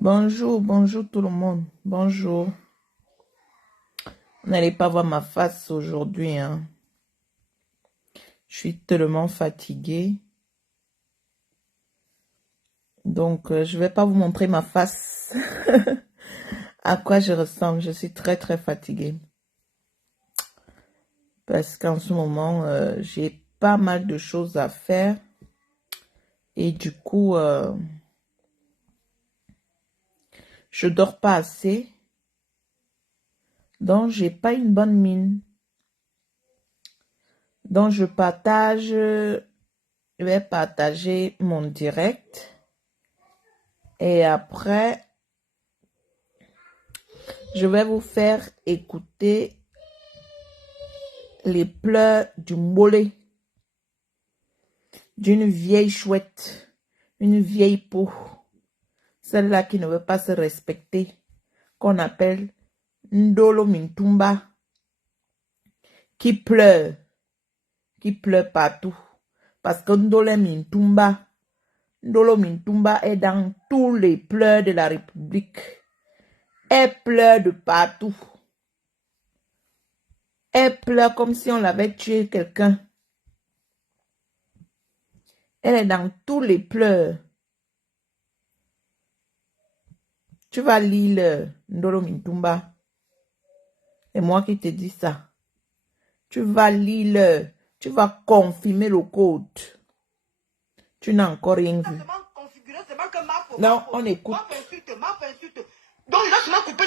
Bonjour, bonjour tout le monde. Bonjour. Vous n'allez pas voir ma face aujourd'hui, hein. Je suis tellement fatiguée. Donc, je vais pas vous montrer ma face. À quoi je ressemble. Je suis très, très fatiguée. Parce qu'en ce moment, j'ai pas mal de choses à faire. Et du coup, je dors pas assez. Donc, j'ai pas une bonne mine. Donc, je vais partager mon direct. Et après, je vais vous faire écouter les pleurs du mollet d'une vieille chouette, une vieille peau, celle-là qui ne veut pas se respecter, qu'on appelle Ndolo Mintumba, qui pleure partout. Parce que Ndolo Mintumba est dans tous les pleurs de la République. Elle pleure de partout. Elle pleure comme si on l'avait tué quelqu'un. Elle est dans tous les pleurs. Tu vas lire Ndolo Mintumba. C'est moi qui te dis ça. Tu vas lire, tu vas confirmer le code. Tu n'as encore rien vu. Non, on écoute. Donc, je dois seulement couper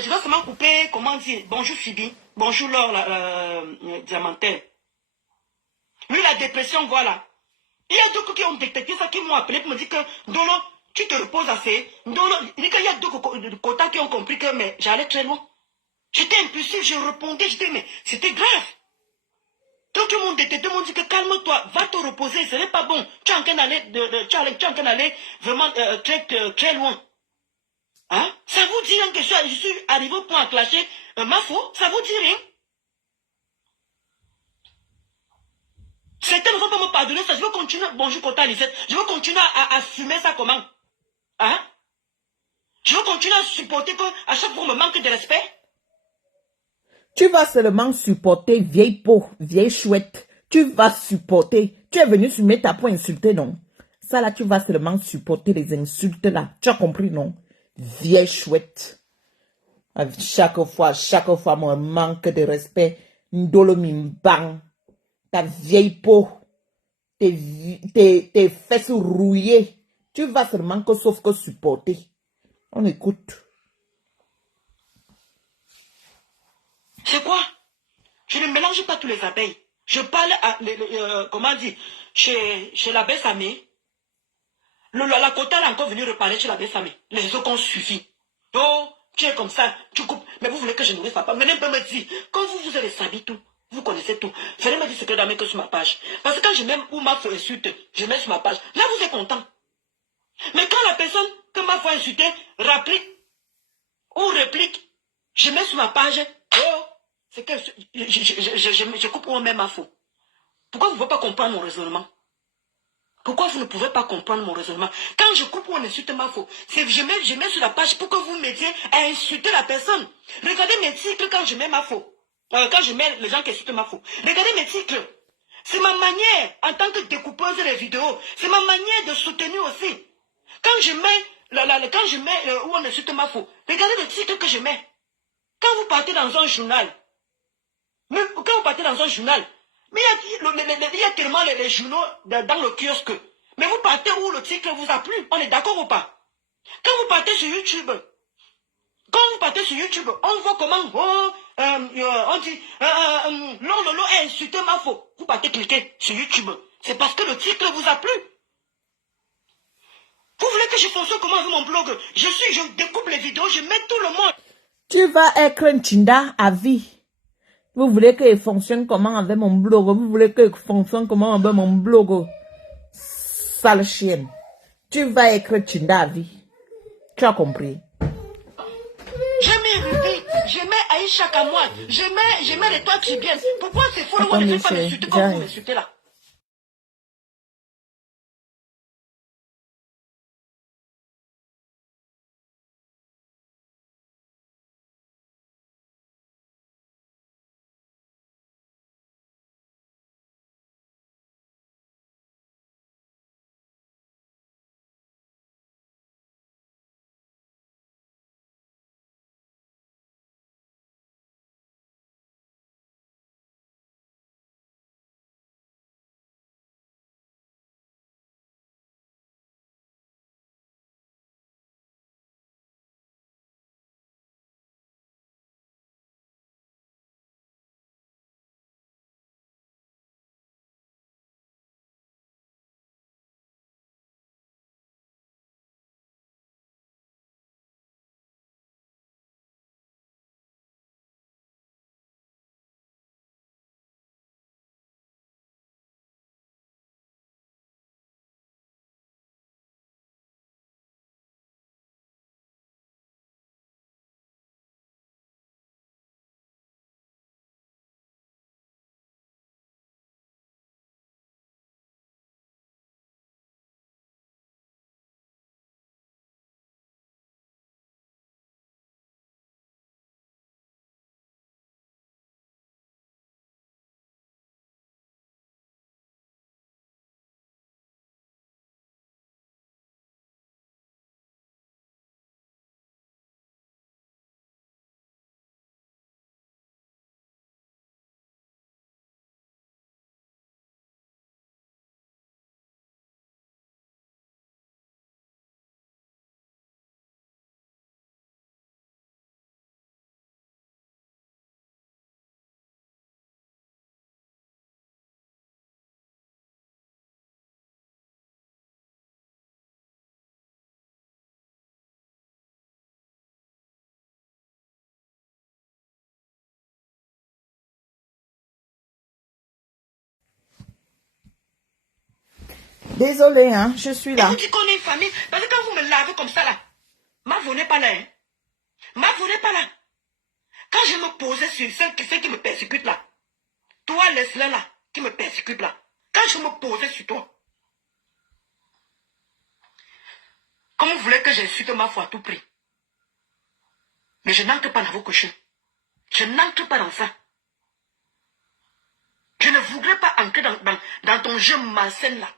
je dois seulement couper, comment dire, bonjour Phoebe, bonjour Laure, Diamantaire. Lui, la dépression, voilà. Il y a d'autres qui ont détecté ça, qui m'ont appelé pour me dire que, Dolo, tu te reposes assez. Dolo, il dit qu'il y a deux quotas qui ont compris que, mais j'allais très loin. J'étais impulsif, je répondais, je disais, mais c'était grave. Tout le monde détecté, tout le monde dit que calme-toi, va te reposer, ce n'est pas bon. Tu es en train d'aller, vraiment très loin. Hein? Ça vous dit rien que je suis arrivé au point à clasher ma faute? Ça vous dit rien? Certains ne vont pas me pardonner ça. Je vais continuer. Bonjour, Kota Lisette. Je vais continuer à fumer ça comment? Hein? Je vais continuer à supporter qu'à chaque fois on me manque de respect. Tu vas seulement supporter, vieille peau, vieille chouette. Tu vas supporter. Tu es venu sur Meta pour insulter, non? Ça là, tu vas seulement supporter les insultes là. Tu as compris, non? Vieille chouette. Chaque fois, mon manque de respect. Ndolo Mimbang. Ta vieille peau. Tes fesses rouillées. Tu vas seulement que sauf que supporter. On écoute. C'est quoi? Je ne mélange pas tous les abeilles. Je parle à, comment dire, chez la baie Samé. La Kota est encore venue reparler chez la baie Samé. Les autres ont suffi. Oh, tu es comme ça, tu coupes. Mais vous voulez que je nourrisse papa. Venez me dire, quand vous avez sabi tout, vous connaissez tout. Venez me dire ce que d'amis que sur ma page. Parce que quand je mets où ma foi insulte, je mets sur ma page. Là, vous êtes content. Mais quand la personne que ma foi insultée rapplique ou réplique, je mets sur ma page. Oh, c'est que je coupe où même ma foi. Pourquoi vous ne pouvez pas comprendre mon raisonnement? Pourquoi vous ne pouvez pas comprendre mon raisonnement? Quand je coupe ou on insulte ma faute, je mets sur la page pour que vous m'aidiez à insulter la personne. Regardez mes titres quand je mets ma faute. Quand je mets les gens qui insultent ma faute. Regardez mes titres. C'est ma manière, en tant que découpeuse des vidéos, c'est ma manière de soutenir aussi. Quand je mets, où on insulte ma faute, regardez les titres que je mets. Quand vous partez dans un journal, mais il y a tellement les journaux dans le kiosque. Mais vous partez où le titre vous a plu? On est d'accord ou pas? Quand vous partez sur YouTube, on voit comment, on dit, Lolo a insulté ma faute. Vous partez cliquer sur YouTube. C'est parce que le titre vous a plu. Vous voulez que je fonctionne comment avec mon blog? Je découpe les vidéos, je mets tout le monde. Tu vas être un Tinda à vie. Vous voulez qu'il fonctionne comment avec mon blog? Vous voulez qu'il fonctionne comment avec mon blog? Sale chienne. Tu vas être Tinda à vie. Tu as compris? Je mets Ruby, je mets Aïcha Kamoua, je mets les toits qui viennent. Pourquoi c'est faux? On ne fait pas m'insulter comme vous m'insultez là. Désolé, hein, je suis là. Et vous dites qu'on est une famille. Parce que quand vous me lavez comme ça là, vous n'est pas là. Hein. Vous n'est pas là. Quand je me posais sur ceux qui me persécutent là, toi, laisse-le là, qui me persécute là. Quand je me posais sur toi, comment vous voulez que j'insulte ma foi à tout prix? Mais je n'entre pas dans vos cochons. Je n'entre pas dans ça. Je ne voudrais pas entrer dans ton jeu malsain là.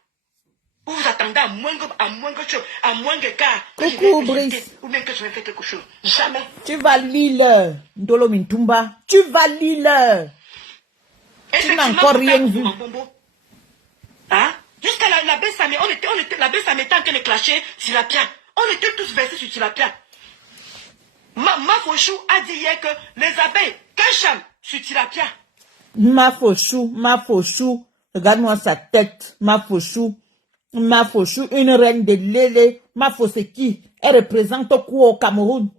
Où vous attendez à moins que car. Coucou, Brice. Ou bien que je vais faire quelque chose. Jamais. Tu vas lire Ndolo Mintumba. Tu vas lire. Tu n'as encore rien vu. Hein? Jusqu'à la baie Samé, la baie Samé était en train de clasher sur la pierre. On était tous versés sur la pierre. Mafochou a dit hier que les abeilles cachent sur la pierre. Mafochou, regarde-moi sa tête, Mafochou, une reine de Lélé. Mafo, c'est qui? Elle représente quoi au Cameroun?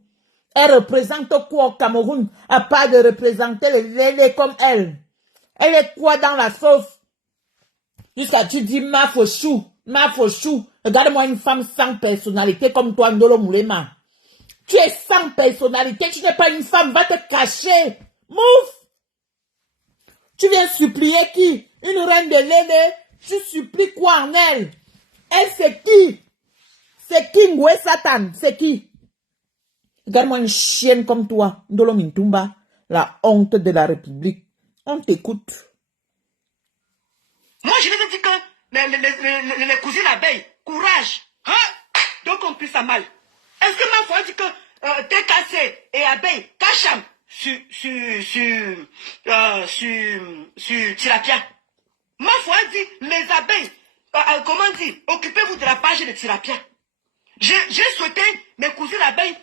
Elle représente quoi au Cameroun? À part de représenter les Lélé comme elle. Elle est quoi dans la sauce? Jusqu'à tu dis Mafochou, regarde-moi une femme sans personnalité comme toi, Ndolo Moulema. Tu es sans personnalité, tu n'es pas une femme, va te cacher. Move! Tu viens supplier qui? Une reine de Lélé? Tu supplies quoi en elle? Elle, c'est qui? C'est qui Ngoué Satan? C'est qui? Regarde-moi une chienne comme toi, Ndolo Mintumba, la honte de la République. On t'écoute. Moi, je vais te dire que les cousines abeilles, courage. Hein? Donc on puisse à mal. Est-ce que ma foi dit que TKC et abeilles cachent sur Tilapia? Ma foi dit les abeilles, comment dire, occupez-vous de la page de Tilapia. J'ai souhaité mes cousines abeilles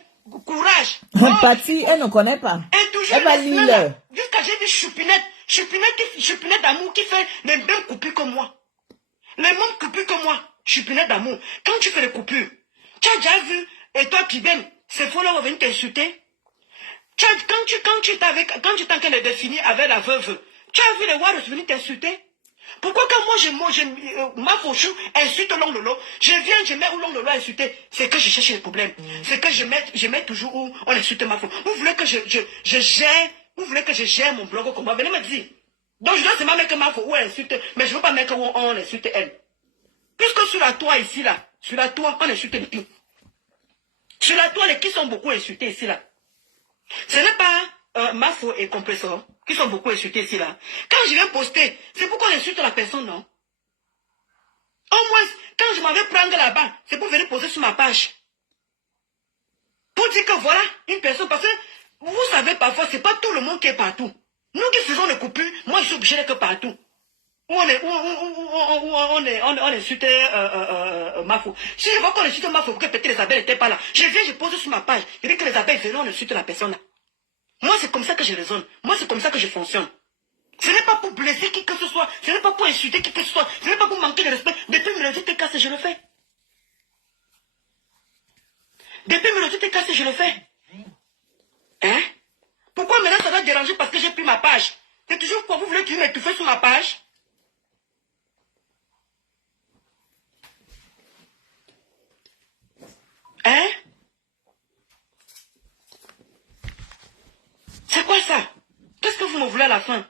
courage. Paty, elle ne connaît pas. Et toujours elle va lire. Jusqu'à j'ai vu Choupinette d'amour qui fait les mêmes coupures que moi. Les mêmes coupures que moi. Choupinette d'amour. Quand tu fais les coupures, tu as déjà vu, et toi qui viens, ces fois-là venir t'insulter. Quand tu t'es en train de définir avec la veuve, tu as vu les Warriors venir t'insulter. Pourquoi quand moi, ma fauchou insulte Longlolo, je viens, je mets où Longlolo insulter, c'est que je cherche les problèmes. C'est que je mets toujours où on insulte ma fauchou. Vous voulez que je gère mon blog comme moi, venez me dire. Donc je dois seulement mettre ma fauchou où elle insulte, mais je ne veux pas mettre où on insulte elle. Puisque sur la toile ici là, sur la toile on insulte les qui. Sur la toile les qui sont beaucoup insultés ici là. Ce n'est pas Mafo et Compressor qui sont beaucoup insultés ici là. Quand je viens poster, c'est pour qu'on insulte la personne, non? Au moins, quand je m'en vais prendre là-bas, c'est pour venir poster sur ma page. Pour dire que voilà, une personne, parce que vous savez parfois, c'est pas tout le monde qui est partout. Nous qui faisons les coupures, moi je suis obligé d'être partout. On insulte Mafo. Si je vois qu'on insulte Mafo, que peut-être les abeilles n'étaient pas là, je viens, je pose sur ma page, je dis que les abeilles viennent, on insulte la personne là. Moi, c'est comme ça que je raisonne. Moi, c'est comme ça que je fonctionne. Ce n'est pas pour blesser qui que ce soit. Ce n'est pas pour insulter qui que ce soit. Ce n'est pas pour manquer de respect. Depuis Mélodie TKC, je le fais. Depuis Mélodie TKC, je le fais. Hein? Pourquoi maintenant ça doit déranger parce que j'ai pris ma page? C'est toujours quoi? Vous voulez que je m'étouffe sur ma page? Hein? C'est quoi ça? Qu'est-ce que vous me voulez à la fin?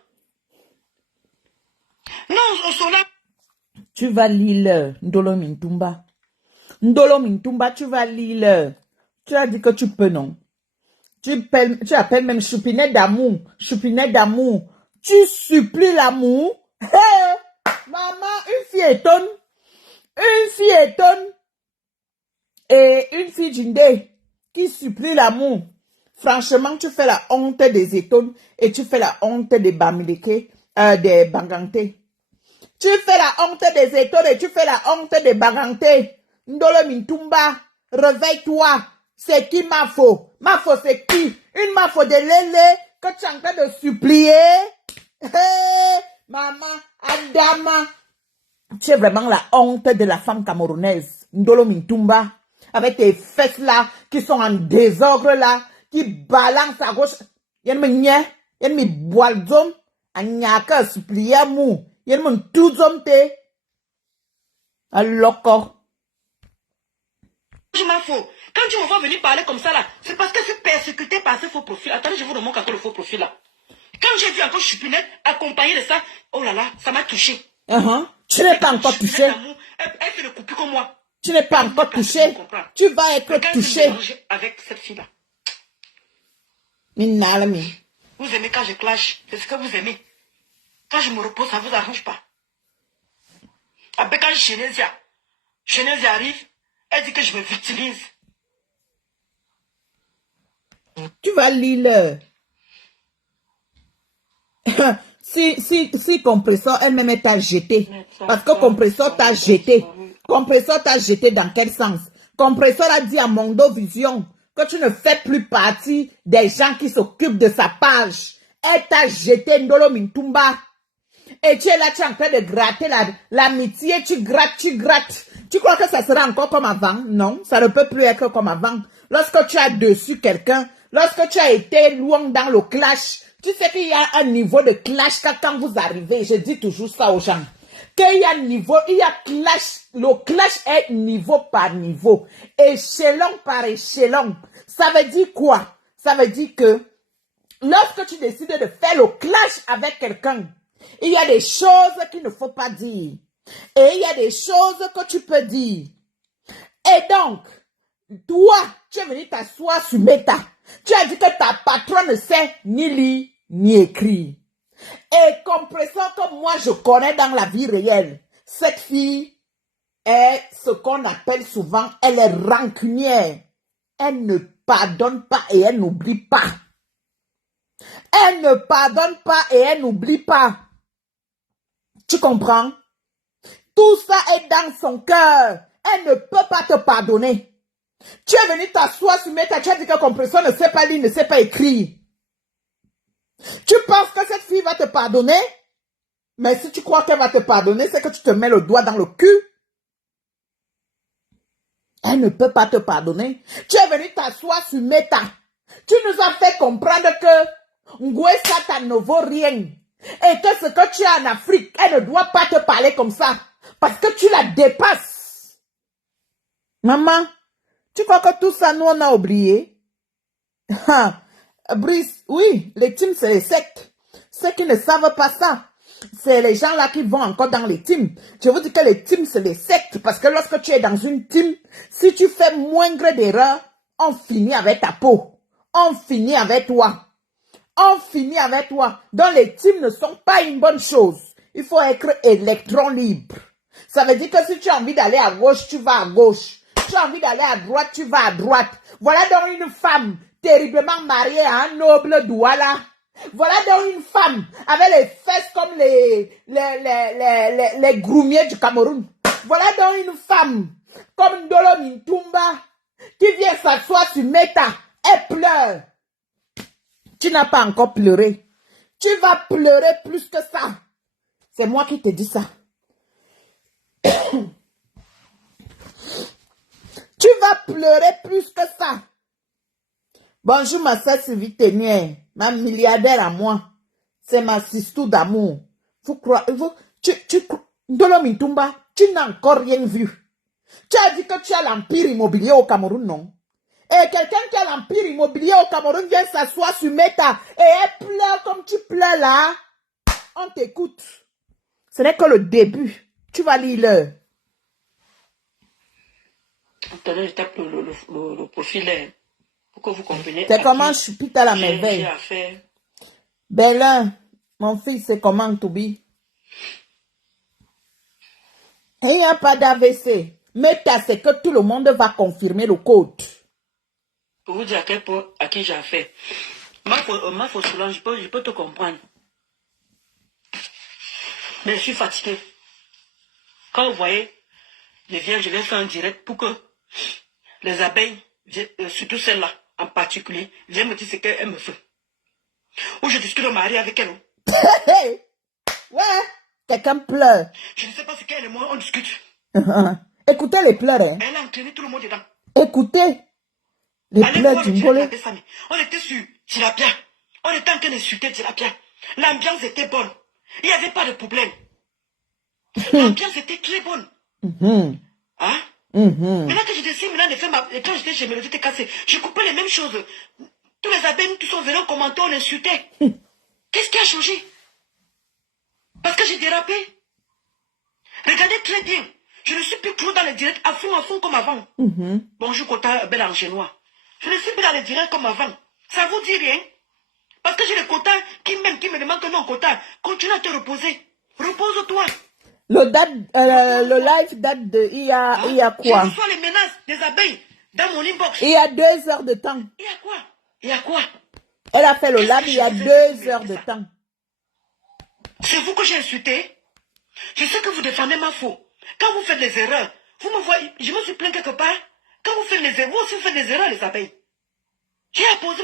Non, on sont là. Tu vas lire Ndolo Mintumba. Ndolo Mintumba, tu vas lire. Tu as dit que tu peux, non? Tu appelles même Choupinette d'amour. Choupinette d'amour. Tu supplies l'amour. Hey, maman, une fille étonne. Une fille étonne. Et une fille d'Indé qui supplie l'amour. Franchement, tu fais la honte des étonnes et tu fais la honte des Bamileke, des Banganté. Tu fais la honte des étonnes et tu fais la honte des Banganté. Ndolo Mintumba, réveille-toi. C'est qui Mafo? Mafo, c'est qui? Une Mafo de Lélé que tu es en train de supplier? Hey, maman, Adama. Tu es vraiment la honte de la femme camerounaise. Ndolo Mintumba. Avec tes fesses là, qui sont en désordre là, qui balancent à gauche. Y'en me nye, y'en me boalzom, a nyaka supplier mou, y'en me touzom te. Loco. Je m'en fous. Quand tu me vois venir parler comme ça là, c'est parce que c'est persécuté par ce faux profil. Attendez, je vous remonte encore le faux profil là. Quand j'ai vu encore Chupinette accompagné de ça, oh là là, ça m'a touché. Tu n'es pas encore touché. Elle fait le couple comme moi. Tu n'es pas encore touché. Tu vas être touché. Avec cette fille-là. Minalami. Vous aimez quand je clash, c'est ce que vous aimez. Quand je me repose, ça ne vous arrange pas. Après, quand Chénésia arrive, elle dit que je me victimise. Tu vas lire. Si Compresseur elle-même t'a jeté. Parce que Compresseur t'a jeté. Compresseur t'a jeté dans quel sens? Compresseur a dit à Mondo Vision que tu ne fais plus partie des gens qui s'occupent de sa page. Elle t'a jeté Ndolo Mintumba. Et tu es là, tu es en train de gratter l'amitié, tu grattes. Tu crois que ça sera encore comme avant? Non, ça ne peut plus être comme avant. Lorsque tu as dessus quelqu'un, lorsque tu as été loin dans le clash, tu sais qu'il y a un niveau de clash quand vous arrivez. Je dis toujours ça aux gens. Qu'il y a niveau, il y a clash. Le clash est niveau par niveau, échelon par échelon. Ça veut dire quoi? Ça veut dire que lorsque tu décides de faire le clash avec quelqu'un, il y a des choses qu'il ne faut pas dire. Et il y a des choses que tu peux dire. Et donc, toi, tu es venu t'asseoir sur Meta. Tu as dit que ta patronne ne sait ni lire ni écrire. Et Compresseur que moi je connais dans la vie réelle, cette fille est ce qu'on appelle souvent, elle est rancunière. Elle ne pardonne pas et elle n'oublie pas. Elle ne pardonne pas et elle n'oublie pas. Tu comprends? Tout ça est dans son cœur. Elle ne peut pas te pardonner. Tu es venu t'asseoir sur Meta, tu as dit que Compresseur ne sait pas lire, ne sait pas écrire. Tu penses que cette fille va te pardonner? Mais si tu crois qu'elle va te pardonner, c'est que tu te mets le doigt dans le cul. Elle ne peut pas te pardonner. Tu es venu t'asseoir sur Meta. Tu nous as fait comprendre que Ngoué Satan ne vaut rien. Et que ce que tu as en Afrique, elle ne doit pas te parler comme ça. Parce que tu la dépasses. Maman, tu crois que tout ça, nous, on a oublié? Brice, oui, les teams, c'est les sectes. Ceux qui ne savent pas ça, c'est les gens-là qui vont encore dans les teams. Je vous dis que les teams, c'est les sectes. Parce que lorsque tu es dans une team, si tu fais moindre d'erreur, on finit avec ta peau. On finit avec toi. On finit avec toi. Donc les teams ne sont pas une bonne chose. Il faut être électron libre. Ça veut dire que si tu as envie d'aller à gauche, tu vas à gauche. Tu as envie d'aller à droite, tu vas à droite. Voilà donc une femme terriblement mariée à un noble douala. Voilà donc une femme avec les fesses comme les groumiers du Cameroun. Voilà donc une femme comme Ndolo Mintumba qui vient s'asseoir sur Meta et pleure. Tu n'as pas encore pleuré. Tu vas pleurer plus que ça. C'est moi qui te dis ça. Tu vas pleurer plus que ça. Bonjour ma soeur Sylvie Ténière, ma milliardaire à moi. C'est ma sistou d'amour. Vous croyez, Ndolo Mintumba, tu n'as encore rien vu. Tu as dit que tu as l'empire immobilier au Cameroun, non? Et quelqu'un qui a l'empire immobilier au Cameroun vient s'asseoir sur Meta et elle pleure comme tu pleures là. On t'écoute. Ce n'est que le début. Tu vas lire l'heure. Attendez, je tape le profil pour que vous compreniez. C'est comment je suis à la merveille. Bélin, mon fils, c'est comment Toubi? Il n'y a pas d'AVC. Meta, c'est que tout le monde va confirmer le code. Pour vous dire à quel point à qui j'ai affaire. Ma Solange, je peux te comprendre. Mais je suis fatigué. Quand vous voyez, je vais faire un direct pour que les abeilles, surtout celle-là en particulier, viennent me dire ce qu'elle me fait. Ou je discute de mari avec elle. Ouais, quelqu'un pleure. Je ne sais pas ce qu'elle et moi on discute. Écoutez les pleurs. Hein. Elle a entraîné tout le monde dedans. Écoutez. Les pleurs du volet. On était sur Tilapia. On était en train d'insulter Tilapia. L'ambiance était bonne. Il n'y avait pas de problème. L'ambiance était très bonne. Hein? Maintenant que je décide maintenant de faire quand j'étais chez Mélodie Cassé, je coupais les mêmes choses. Tous les abeilles qui sont venus en commenter, on l'insultait. Qu'est-ce qui a changé? Parce que j'ai dérapé. Regardez très bien. Je ne suis plus toujours dans les directs à fond comme avant. Bonjour, quota belle en génois. Je ne suis plus dans les directs comme avant. Ça vous dit rien? Parce que j'ai les quotas qui me demandent que non, quota. Continue à te reposer. Repose-toi. Le live date de il y a quoi? Je reçois les menaces des abeilles dans mon inbox. Il y a 2 heures de temps. Il y a quoi? Elle a fait le live il y a 2 heures de temps. C'est vous que j'ai insulté. Je sais que vous défendez ma faute. Quand vous faites les erreurs, vous me voyez, je me suis plaint quelque part. Quand vous faites les erreurs, vous aussi vous faites les erreurs, les abeilles. J'ai apposé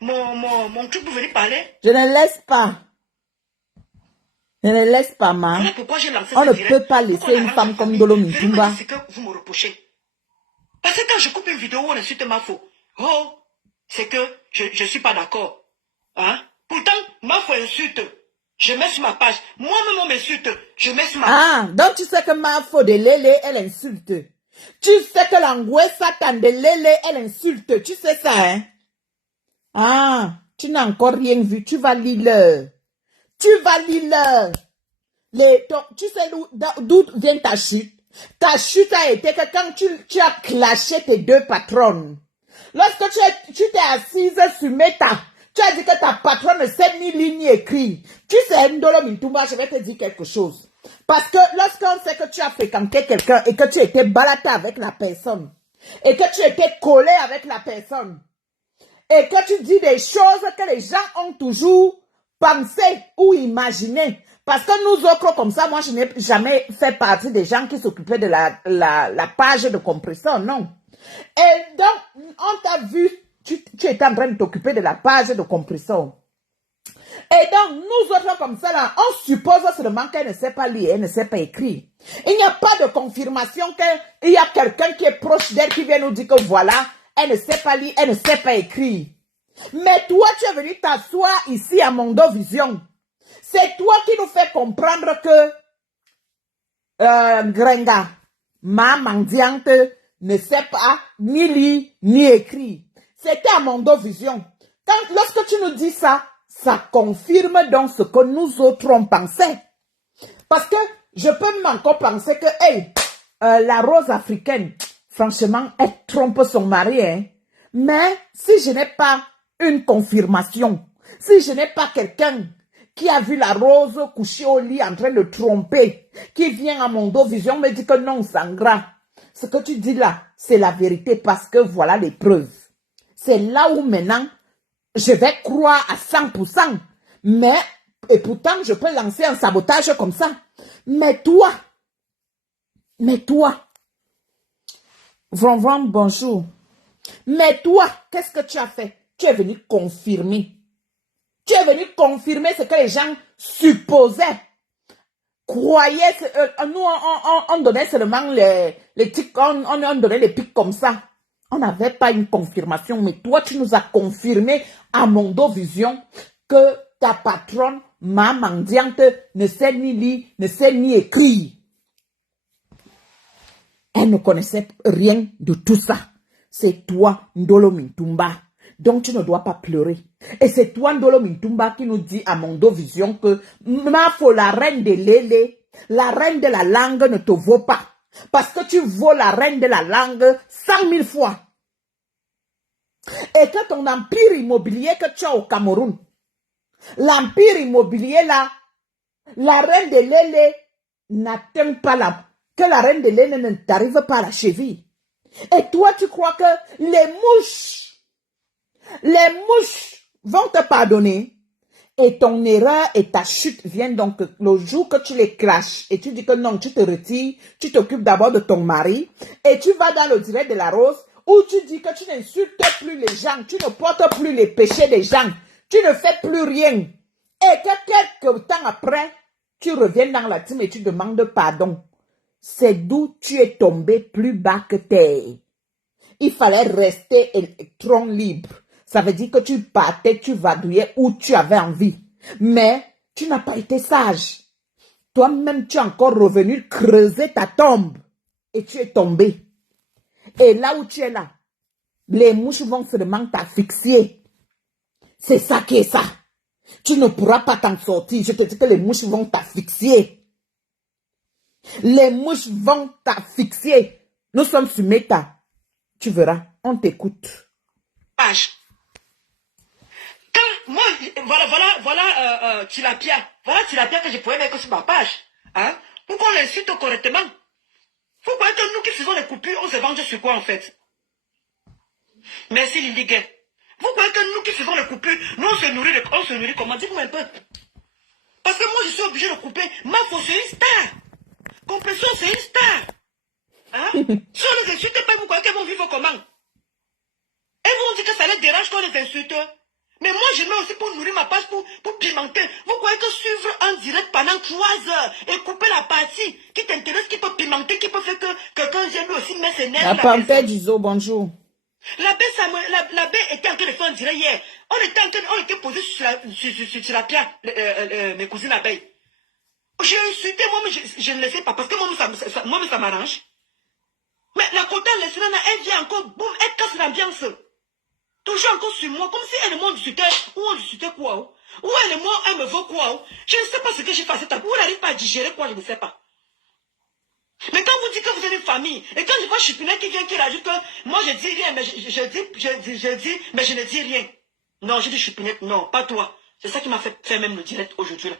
mon truc pour venir parler. Je ne laisse pas. Je ne laisse pas, ma. Voilà pourquoi j'ai lancé On ne peut pas laisser une femme comme Dolo Mintumba. C'est que vous me reprochez. Parce que quand je coupe une vidéo où on insulte ma faute, c'est que je ne suis pas d'accord. Hein? Pourtant, ma faute insulte. Je mets sur ma page. Moi-même, on m'insulte. Je mets sur ma page. Ah, donc tu sais que ma faute de Lélé, elle insulte. Tu sais que l'angoisse Satan de Lélé, elle insulte. Tu sais ça, hein? Ah, tu n'as encore rien vu. Tu vas lire. Tu vas lire. Tu sais d'où vient ta chute? Ta chute a été que quand tu as clashé tes 2 patronnes. Lorsque tu t'es assise sur Meta, tu as dit que ta patronne ne sait ni lire ni écrire. Tu sais, Ndolo Mintumba, je vais te dire quelque chose. Parce que lorsqu'on sait que tu as fréquenté quelqu'un et que tu étais baladé avec la personne, et que tu étais collé avec la personne, et que tu dis des choses que les gens ont toujours pensé ou imaginé. Parce que nous autres, comme ça, moi, je n'ai jamais fait partie des gens qui s'occupaient de la page de compression, non. Et donc, on t'a vu, tu étais en train de t'occuper de la page de compression. Et donc, nous autres comme ça, là, on suppose seulement qu'elle ne sait pas lire, elle ne sait pas écrire. Il n'y a pas de confirmation qu'il y a quelqu'un qui est proche d'elle qui vient nous dire que voilà, elle ne sait pas lire, elle ne sait pas écrire. Mais toi, tu es venu t'asseoir ici à Mondo Vision. C'est toi qui nous fais comprendre que Grenga, ma mendiante, ne sait pas ni lire ni écrire. C'était à Mondo Vision. Lorsque tu nous dis ça, ça confirme donc ce que nous autres on pensait. Parce que je peux même encore penser que la rose africaine, franchement, elle trompe son mari. Hein. Mais si je n'ai pas une confirmation, si je n'ai pas quelqu'un qui a vu la rose coucher au lit en train de tromper, qui vient à Mondo Vision me dit que non, Sangra, ce que tu dis là, c'est la vérité parce que voilà les preuves. C'est là où maintenant, je vais croire à 100%. Mais, et pourtant, je peux lancer un sabotage comme ça. Mais toi, Vroom, bonjour. Mais toi, qu'est-ce que tu as fait? Tu es venu confirmer. Tu es venu confirmer ce que les gens supposaient. Croyaient. Nous, on donnait seulement les tics, on donnait les pics comme ça. On n'avait pas une confirmation, mais toi, tu nous as confirmé à Mondo Vision que ta patronne, ma mendiante, ne sait ni lire, ne sait ni écrire. Elle ne connaissait rien de tout ça. C'est toi, Ndolo Mintumba. Donc, tu ne dois pas pleurer. Et c'est toi, Ndolo Mintumba, qui nous dit à Mondo Vision que Mafo, la reine de Lélé, la reine de la langue ne te vaut pas. Parce que tu vaux la reine de la langue 100 000 fois. Et que ton empire immobilier que tu as au Cameroun, l'empire immobilier là, la reine de Lélé n'atteint pas que la reine de Lélé ne t'arrive pas à la cheville. Et toi, tu crois que les mouches vont te pardonner. Et ton erreur et ta chute viennent donc le jour que tu les clashes et tu dis que non, tu te retires, tu t'occupes d'abord de ton mari et tu vas dans le direct de la rose où tu dis que tu n'insultes plus les gens, tu ne portes plus les péchés des gens, tu ne fais plus rien. Et que quelques temps après, tu reviens dans la team et tu demandes pardon. C'est d'où tu es tombé plus bas que terre. Il fallait rester électron libre. Ça veut dire que tu partais, tu vadouillais où tu avais envie. Mais tu n'as pas été sage. Toi-même, tu es encore revenu creuser ta tombe. Et tu es tombé. Et là où tu es là, les mouches vont seulement t'asphyxier. C'est ça qui est ça. Tu ne pourras pas t'en sortir. Je te dis que les mouches vont t'asphyxier. Les mouches vont t'asphyxier. Nous sommes sur Meta. Tu verras. On t'écoute. Moi, voilà Tilapia. Voilà Tilapia que je pouvais mettre sur ma page. Hein? Pour qu'on l'insulte correctement. Faut croire que nous qui faisons les coupures, on se venge sur quoi en fait? Merci Lily Gay. Vous croyez que nous qui faisons les coupures, nous on se nourrit comment? Dites-moi un peu. Parce que moi je suis obligé de couper. Mafo c'est une star. Compression c'est une star. Hein? Si on les insulte pas, vous croyez qu'elles vont vivre comment? Et vous on dit que ça les dérange quand on les insulte. Mais moi je mets aussi pour nourrir ma page, pour pimenter. Vous croyez que suivre en direct pendant 3 heures et couper la partie qui t'intéresse, qui peut pimenter, qui peut faire que quelqu'un vienne lui aussi mettre ses nerfs. La pampette Gizo, bonjour. L'abbé était en train de faire un direct hier. On était posé sur la pierre, mes cousines abeilles. J'ai insulté, moi, mais je ne le sais pas, parce que moi, ça m'arrange. Mais la côté nationale, elle vient encore, boum, elle casse l'ambiance. Toujours encore sur moi, comme si elle me discutait, ou on discutait quoi, ou elle me veut quoi. Je ne sais pas ce que j'ai fait à cette table, ou elle n'arrive pas à digérer quoi, je ne sais pas. Mais quand vous dites que vous avez une famille, et quand je vois Chupinet qui vient, qui rajoute que moi je dis rien, mais je dis, mais je ne dis rien. Non, je dis Chupinet, non, pas toi. C'est ça qui m'a fait faire même le direct aujourd'hui là.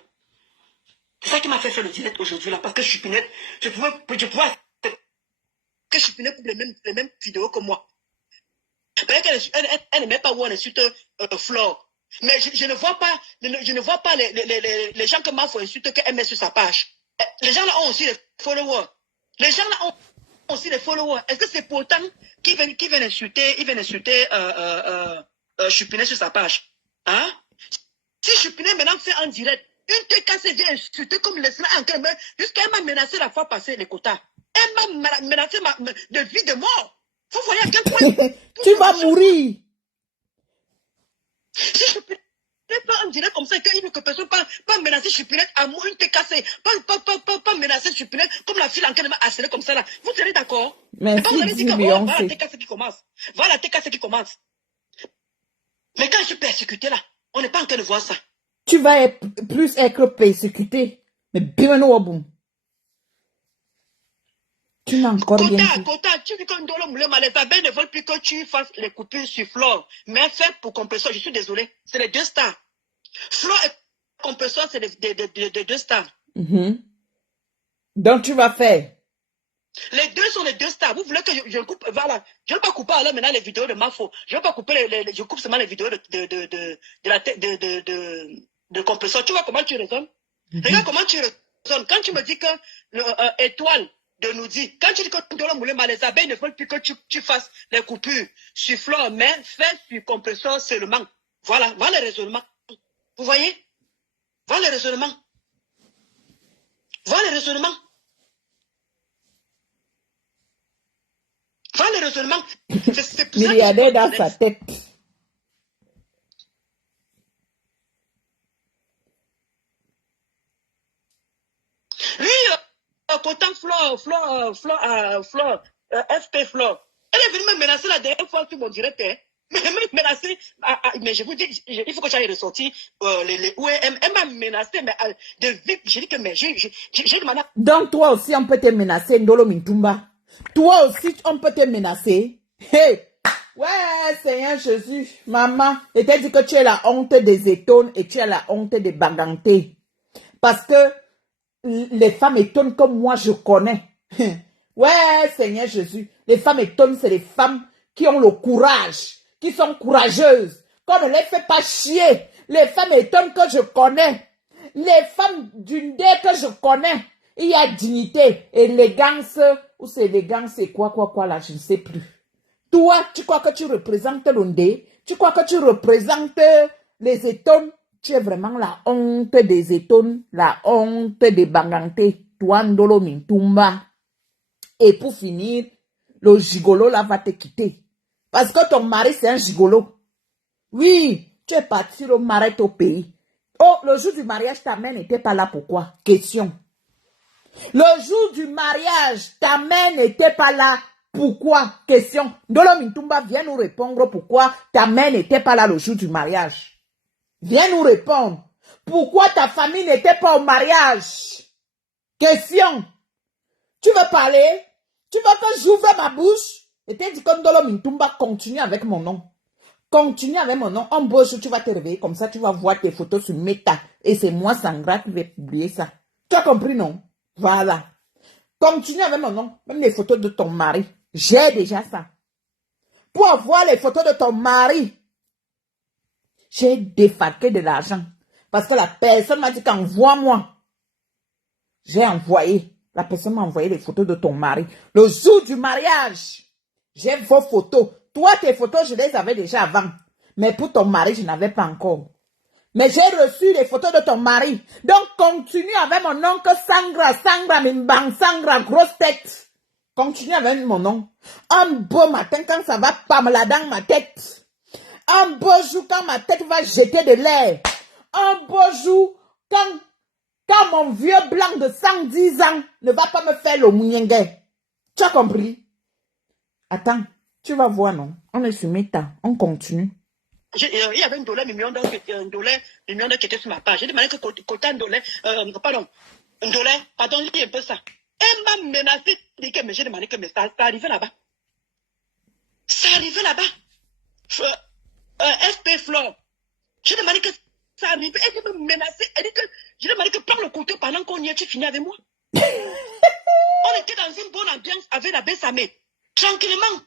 C'est ça qui m'a fait faire le direct aujourd'hui là, parce que Chupinet, je pouvais que Chupinet coupe les mêmes vidéos que moi. Elle ne met pas où on insulte Flore. Mais je ne vois pas, les gens que Mafo insulte qu'elle met sur sa page. Les gens là ont aussi des followers. Les gens là ont aussi des followers. Est-ce que c'est pourtant qui viennent insulter Chupinet sur sa page? Hein? Si Chupinet maintenant fait en direct, une TKC vient insulter comme Leslie en main, jusqu'elle m'a menacé la fois passée les quotas. Elle m'a menacé de vie, de mort. Vous voyez à quel point... Tu vas mourir. Si Chupinet pas en direct comme ça, qu'il veut que personne pas menacer Chupinet à moi une TKC, pas menacer Chupinet comme la fille en train de m'harceler comme ça là. Vous serez d'accord? Merci, vous allez dire que voilà la TKC qui commence. Voilà la TKC qui commence. Mais quand je suis persécuté là, on n'est pas en train de voir ça. Tu vas plus être persécuté. Mais bien au bout. Tu n'as encore rien dit. Kota, tu dis que Ndolo Moulé Malezabé ne veulent plus que tu fasses les coupures sur Flore. Mais fais pour Compresseur, je suis désolé. C'est les 2 stars. Flore et Compresseur, c'est les 2 stars. Donc tu vas faire. Les deux sont les 2 stars. Vous voulez que je coupe, voilà. Je ne vais pas couper alors maintenant les vidéos de Mafo. Je ne vais pas couper je coupe seulement les vidéos de Compresseur. Tu vois comment tu raisonnes? Regarde comment tu raisonnes. Quand tu me dis que Étoile de nous dire, quand tu dis que Ndolo Moulé Malezabé ne veulent plus que tu fasses les coupures sur Flore, mais fais sur Compresseur seulement. Voilà le raisonnement. Vous voyez? Voilà le raisonnement. Voilà le raisonnement. Voilà le raisonnement. C'est pour ça milliardaire dans sa tête. Lui, pourtant, Flore, FP Flore, elle est venue me menacer la dernière fois sur mon direct. Mais menacé, mais je vous dis, il faut que j'aille ressortir où elle m'a menacé, mais de vite, j'ai dit que mais j'ai demandé. Donc toi aussi on peut te menacer, Ndolo Mintumba. Toi aussi on peut te menacer. Hey, ouais Seigneur Jésus, maman, et t'as dit que tu es la honte des étones et tu es la honte des bagantés. Parce que les femmes étonnes comme moi je connais. Ouais Seigneur Jésus, les femmes étonnes c'est les femmes qui ont le courage, qui sont courageuses, qu'on ne les fait pas chier. Les femmes étonnes que je connais, les femmes d'une dé que je connais, il y a dignité, élégance, ou c'est élégance, c'est quoi là, je ne sais plus. Toi, tu crois que tu représentes l'ondé, tu crois que tu représentes les étones, tu es vraiment la honte des étones, la honte des bangantés, toi Ndolo Mintumba. Et pour finir, le gigolo là va te quitter. Parce que ton mari c'est un gigolo. Oui, tu es parti au mariage au pays. Oh, le jour du mariage, ta mère n'était pas là. Pourquoi? Question. Le jour du mariage, ta mère n'était pas là. Pourquoi? Question. Ndolo Mintumba, viens nous répondre pourquoi ta mère n'était pas là le jour du mariage. Viens nous répondre. Pourquoi ta famille n'était pas au mariage? Question. Tu veux parler? Tu veux que j'ouvre ma bouche? Et t'as dit que Ndolo Mintumba continue avec mon nom. Continue avec mon nom. Un beau jour, tu vas te réveiller comme ça, tu vas voir tes photos sur Meta. Et c'est moi, Sangra, qui vais publier ça. Tu as compris, non? Voilà. Continue avec mon nom. Même les photos de ton mari. J'ai déjà ça. Pour avoir les photos de ton mari, j'ai défalqué de l'argent. Parce que la personne m'a dit qu'envoie-moi. J'ai envoyé. La personne m'a envoyé les photos de ton mari. Le jour du mariage, j'ai vos photos. Toi, tes photos, je les avais déjà avant. Mais pour ton mari, je n'avais pas encore. Mais j'ai reçu les photos de ton mari. Donc, continue avec mon nom que Sangra Mimbang, Sangra, grosse tête. Continue avec mon nom. Un beau matin, quand ça va pas me la dans ma tête. Un beau jour, quand ma tête va jeter de l'air. Un beau jour, quand mon vieux blanc de 110 ans ne va pas me faire le mouniengue. Tu as compris? Attends, tu vas voir, non? On est sur Meta, on continue. Il y avait un dollar million qui était sur ma page. J'ai demandé que côté un dollar, pardon, lis un peu ça. Elle m'a menacé, mais j'ai demandé que ça arrivait là-bas. Ça arrivait là-bas. SP Flore. J'ai demandé que ça arrivait. Elle m'a menacé. Elle dit que j'ai demandé que prends le couteau pendant qu'on y est, tu finis avec moi. On était dans une bonne ambiance avec la Bessamé. Tranquillement.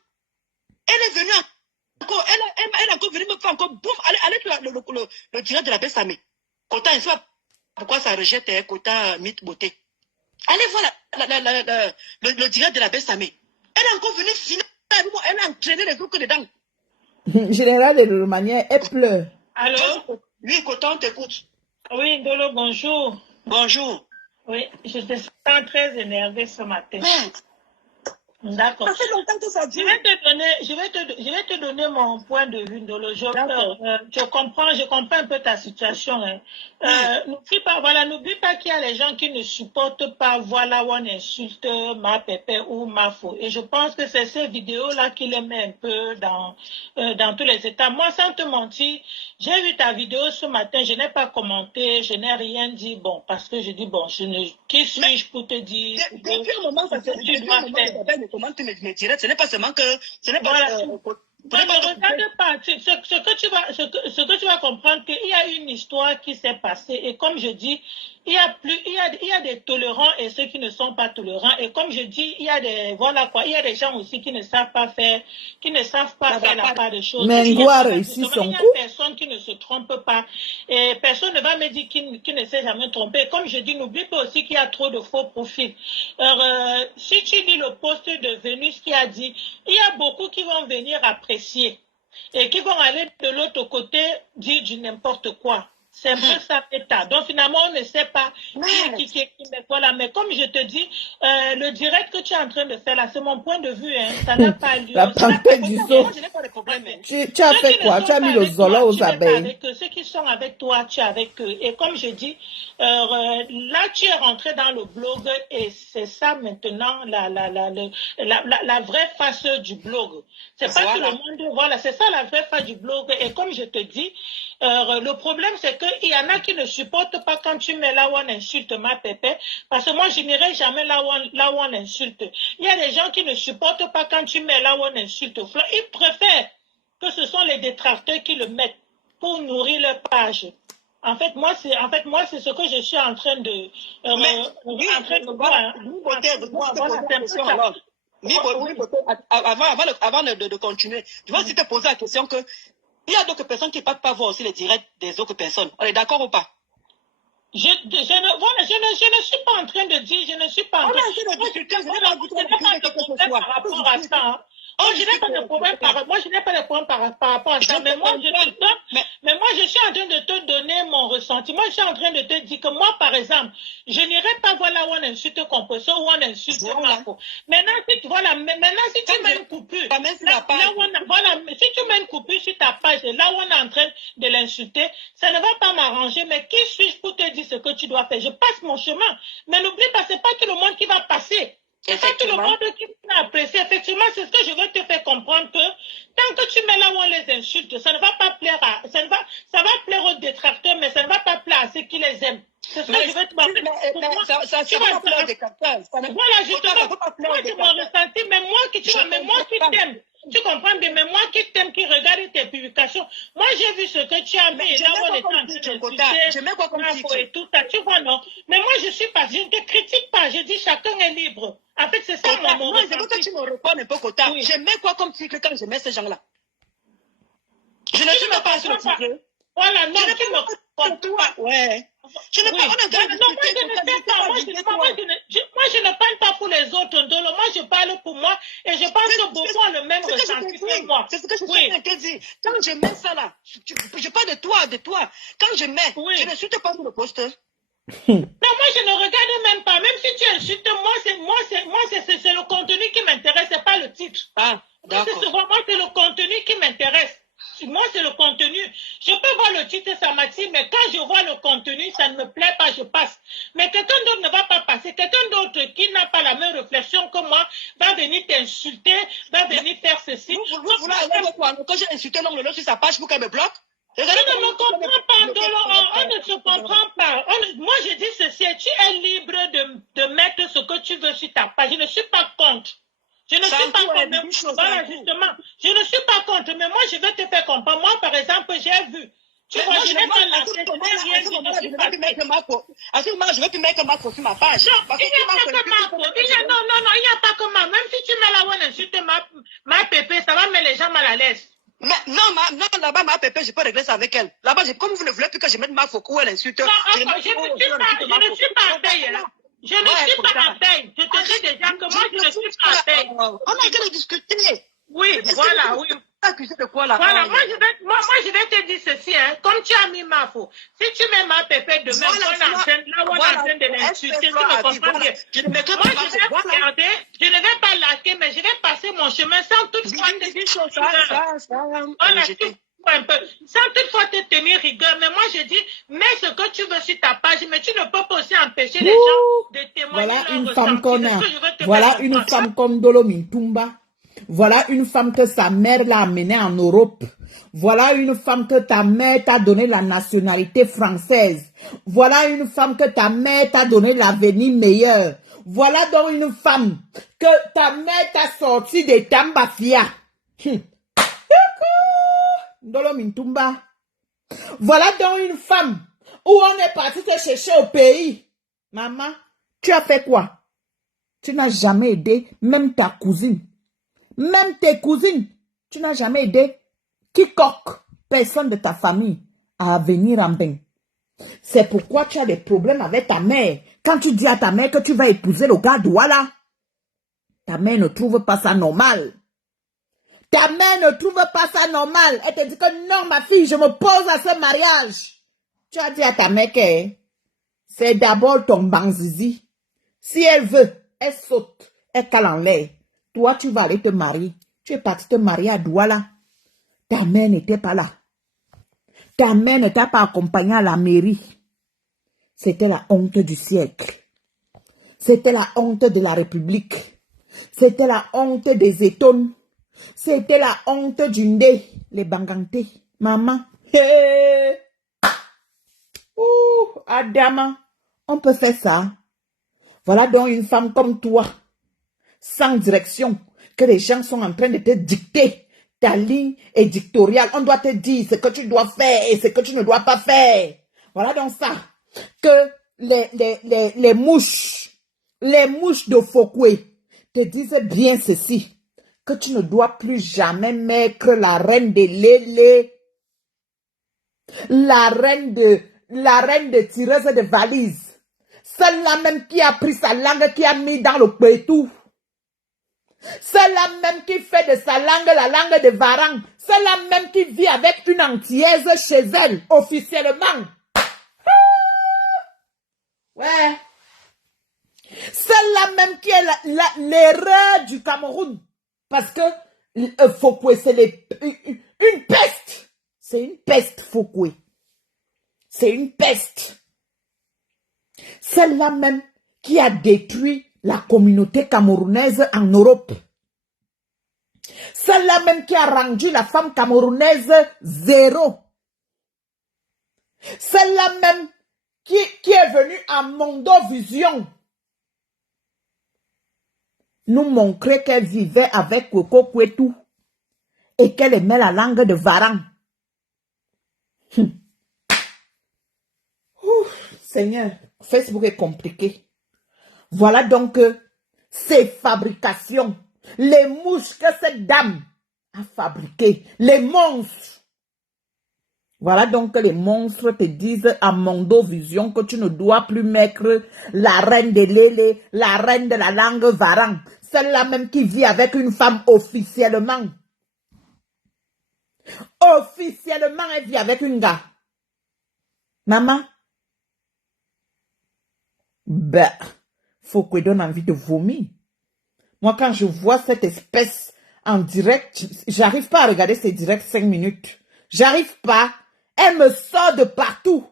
Elle est venue encore. Elle est encore venue me faire encore boum. Allez sur le direct de la Bessamé. Quota, je ne sais pas pourquoi ça rejette quota mythe beauté. Allez voir le direct de la Bessamé. Elle est encore venue finir avec moi. Elle a entraîné les autres dedans. Général de Romanière, elle pleure. Allô? Oui, Quota, on t'écoute. Oui, Ndolo, bonjour. Bonjour. Oui, je te sens très énervée ce matin. Merde. D'accord. Ça fait longtemps que ça dure. Je vais te donner mon point de vue, Ndolo. Je comprends un peu ta situation. Hein. N'oublie pas qu'il y a les gens qui ne supportent pas, voilà, où on insulte ma pépé ou ma faux. Et je pense que c'est ces vidéos-là qui les met un peu dans tous les états. Moi, sans te mentir, j'ai vu ta vidéo ce matin, je n'ai pas commenté, je n'ai rien dit, bon, parce que je dis, bon, qui suis-je pour te dire? Depuis un moment, ça fait du mal. Comment tu me dirais, ce n'est pas seulement que... Ce n'est pas... Ne regarde pas. Ce que tu vas comprendre, qu'il y a une histoire qui s'est passée. Et comme je dis, il y a des tolérants et ceux qui ne sont pas tolérants. Et comme je dis, il y a des gens aussi qui ne savent pas faire la part des choses. Mais il doit réussir son coup. Il y a personne qui ne se trompe pas. Et personne ne va me dire qu'il ne s'est jamais trompé. Comme je dis, n'oublie pas aussi qu'il y a trop de faux profils. Alors, si tu lis le post de Vénus qui a dit, il y a beaucoup qui vont venir apprécier et qui vont aller de l'autre côté dire du n'importe quoi. C'est un peu ça, État. Donc, finalement, on ne sait pas qui voilà. Mais comme je te dis, le direct que tu es en train de faire là, c'est mon point de vue. Hein. Ça n'a pas lieu. La tempête du saut. Je n'ai pas de problème. Tu as fait quoi? Tu as mis le zola aux abeilles. Ceux qui sont avec toi, tu es avec eux. Et comme je dis, là, tu es rentré dans le blog et c'est ça maintenant la vraie face du blog. C'est pas tout le monde. Voilà, c'est ça la vraie face du blog. Et comme je te dis, le problème, c'est qu'il y en a qui ne supportent pas quand tu mets là où on insulte ma pépé, parce que moi, je n'irai jamais là où on insulte. Il y a des gens qui ne supportent pas quand tu mets là où on insulte. Ils préfèrent que ce sont les détracteurs qui le mettent pour nourrir leur page. En fait, moi, c'est ce que je suis en train de Avant de continuer, je vais aussi te poser la question que il y a d'autres personnes qui ne peuvent pas voir aussi les directs des autres personnes. On est d'accord ou pas? Je ne suis pas en train de dire, je ne suis pas en train de discuter. Je n'ai pas de problème par rapport à ça. Je n'ai pas de problème par rapport à ça. Mais moi, je suis en train de te donner mon ressenti. Moi, je suis en train de te dire que moi, par exemple, je n'irai pas voir là où on insulte Composo, où on insulte Marco. Maintenant, si tu mets une coupure, si tu mets une coupure sur ta page, là où on est en train de l'insulter, ça ne va pas m'arranger. Mais qui suis-je pour te dire ce que tu dois faire? Je passe mon chemin. Mais n'oublie pas, c'est pas tout le monde qui va passer. C'est pas tout le monde qui va apprécier. Effectivement, c'est ce que je veux te faire comprendre que tant que tu mets là où on les insulte, ça ne va pas plaire ça va plaire aux détracteurs, mais ça ne va pas plaire à ceux qui les aiment. C'est ce que je veux te dire. Ça va plaire des capteurs. Voilà, justement, moi, c'est mon ressenti, mais moi qui t'aime. Tu comprends bien, mais moi qui t'aime, qui regarde tes publications, moi j'ai vu ce que tu as mis, et là on est en train de et tout ça, tu vois, non? Mais moi je suis pas, je ne te critique pas, je dis chacun est libre. En fait, c'est ça mon ressenti. Je veux que tu me répondes un peu, Kota. Oui. Je mets quoi comme titre quand je mets ces gens-là? Je ne suis pas sur le titre. Voilà, non, tu me comme toi. Ouais. Je ne moi, je ne parle pas pour les autres, Ndolo. Moi, je parle pour moi et je pense que beaucoup ont le même ressenti que moi. C'est ce que je suis en train de te dire. Quand je mets ça là, je parle de toi. Quand je mets, je ne suis pas sur le poste. Non, moi, je ne regarde même pas. Même si tu insultes, moi, c'est le contenu qui m'intéresse, c'est pas le titre. Ah, d'accord. Moi, c'est le contenu qui m'intéresse. Moi, c'est le contenu. Je peux voir le titre, ça m'attire, mais quand je vois le contenu, ça ne me plaît pas, je passe. Mais quelqu'un d'autre ne va pas passer. Quelqu'un d'autre qui n'a pas la même réflexion que moi va venir t'insulter, va venir faire ceci. Vous voulez aller quoi? Quand j'ai insulté l'homme sur sa page pour qu'elle me bloque? Je ne me comprends pas, on ne se comprend pas. Moi, je dis ceci, tu es libre de mettre ce que tu veux sur ta page. Je ne suis pas contre. Je ne suis pas contre. Voilà, justement. Je ne suis pas contre, mais moi, je vais te faire comprendre. Moi, par exemple, j'ai vu. Tu vois, je n'ai pas lancé à ce moment, je vais plus mettre Marco sur ma page. Non, il n'y a pas que Marco. Il n'y a pas que Marco. Même si tu mets la one insulte ma pépé, ça va mettre les gens mal à l'aise. Mais non, là-bas, ma pépé, je peux régler ça avec elle. Là-bas, comme vous ne voulez plus que je mette Marco où elle insulte. Non, je ne suis pas en paye, là. Je ne suis pas en paye. Je te dis déjà que moi, je ne suis pas en paye. On a déjà discuté. Oui, voilà, oui. Accusé de quoi là? Voilà, moi je vais te dire ceci, hein. Comme tu as mis ma faux, si tu mets ma pépé demain, là où on est en train de l'insulter, tu me comprends bien. Moi, je ne vais pas laquer, mais je vais passer mon chemin sans toutefois te dire sans toutefois te tenir rigueur. Mais moi, je dis, mets ce que tu veux sur ta page, mais tu ne peux pas aussi empêcher les gens de témoigner. Voilà une femme qu'on a. Voilà une femme comme Dolo Mintumba. Voilà une femme que sa mère l'a amenée en Europe. Voilà une femme que ta mère t'a donné la nationalité française. Voilà une femme que ta mère t'a donné l'avenir meilleur. Voilà donc une femme que ta mère t'a sorti de Tambafia. Dolo Mintumba. Voilà donc une femme où on est parti te chercher au pays. Maman, tu as fait quoi? Tu n'as jamais aidé même ta cousine. Même tes cousines, tu n'as jamais aidé quiconque, personne de ta famille à venir en bain. C'est pourquoi tu as des problèmes avec ta mère. Quand tu dis à ta mère que tu vas épouser le gars Douala, ta mère ne trouve pas ça normal. Ta mère ne trouve pas ça normal. Elle te dit que non, ma fille, je me pose à ce mariage. Tu as dit à ta mère que c'est d'abord ton banzizi. Si elle veut, elle saute, elle cale en l'air. Toi, tu vas aller te marier. Tu es parti te marier à Douala. Ta mère n'était pas là. Ta mère ne t'a pas accompagné à la mairie. C'était la honte du siècle. C'était la honte de la République. C'était la honte des étones. C'était la honte du Ndé, les Banganté. Maman. Hey. Ouh, Adama. On peut faire ça. Voilà donc une femme comme toi. Sans direction, que les gens sont en train de te dicter. Ta ligne éditoriale, on doit te dire ce que tu dois faire et ce que tu ne dois pas faire. Voilà donc ça. Que les mouches de Fokwe te disent bien ceci. Que tu ne dois plus jamais mettre la reine de Lélé. La reine de tireuse de valise. Celle-là même qui a pris sa langue, qui a mis dans le pétou. C'est la même qui fait de sa langue la langue de Varang. C'est la même qui vit avec une antillaise chez elle, officiellement. Ouais. C'est la même qui est l'erreur du Cameroun. Parce que Fokwe, c'est une peste. C'est une peste, Fokwe. C'est une peste. C'est la même qui a détruit la communauté camerounaise en Europe. C'est la même qui a rendu la femme camerounaise zéro. C'est la même qui est venue à Mondovision nous montrer qu'elle vivait avec Koko Kwetu et qu'elle aimait la langue de Varang. Seigneur, Facebook est compliqué. Voilà donc ces fabrications, les mouches que cette dame a fabriquées, les monstres. Voilà donc que les monstres te disent à Mondovision que tu ne dois plus mettre la reine de Lélé, la reine de la langue Varang, celle-là même qui vit avec une femme officiellement. Officiellement, elle vit avec une gars. Maman, ben, faut qu'on donne envie de vomir. Moi, quand je vois cette espèce en direct, j'arrive pas à regarder ces directs 5 minutes. J'arrive pas. Elle me sort de partout.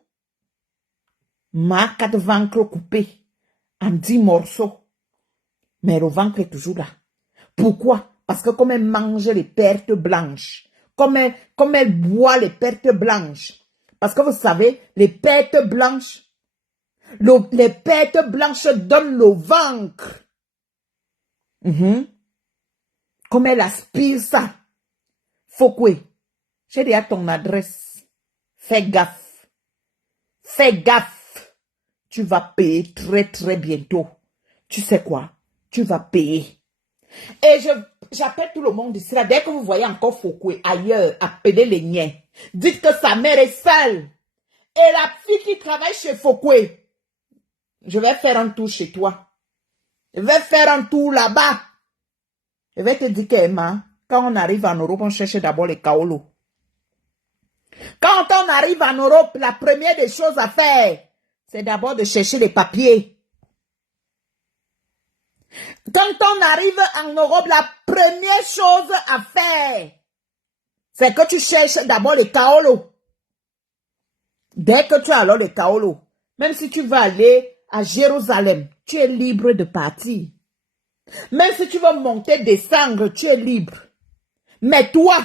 Ma 4 ventres coupés en 10 morceaux. Mais le ventre est toujours là. Pourquoi? Parce que comme elle mange les pertes blanches, comme elle boit les pertes blanches, parce que vous savez, les pertes blanches donnent le ventre. Comme elle aspire ça. Fokwe, j'ai déjà ton adresse. Fais gaffe. Fais gaffe. Tu vas payer très très bientôt. Tu sais quoi? Tu vas payer. Et j'appelle tout le monde ici. Là, dès que vous voyez encore Fokwe ailleurs, appelez les niens. Dites que sa mère est seule. Et la fille qui travaille chez Fokwe, je vais faire un tour chez toi. Je vais faire un tour là-bas. Je vais te dire qu'Emma, quand on arrive en Europe, on cherche d'abord les kaolo. Quand on arrive en Europe, la première des choses à faire, c'est d'abord de chercher les papiers. Quand on arrive en Europe, la première chose à faire, c'est que tu cherches d'abord les kaolo. Dès que tu as alors les kaolo, même si tu vas aller à Jérusalem, tu es libre de partir. Même si tu veux monter, descendre, tu es libre. Mais toi,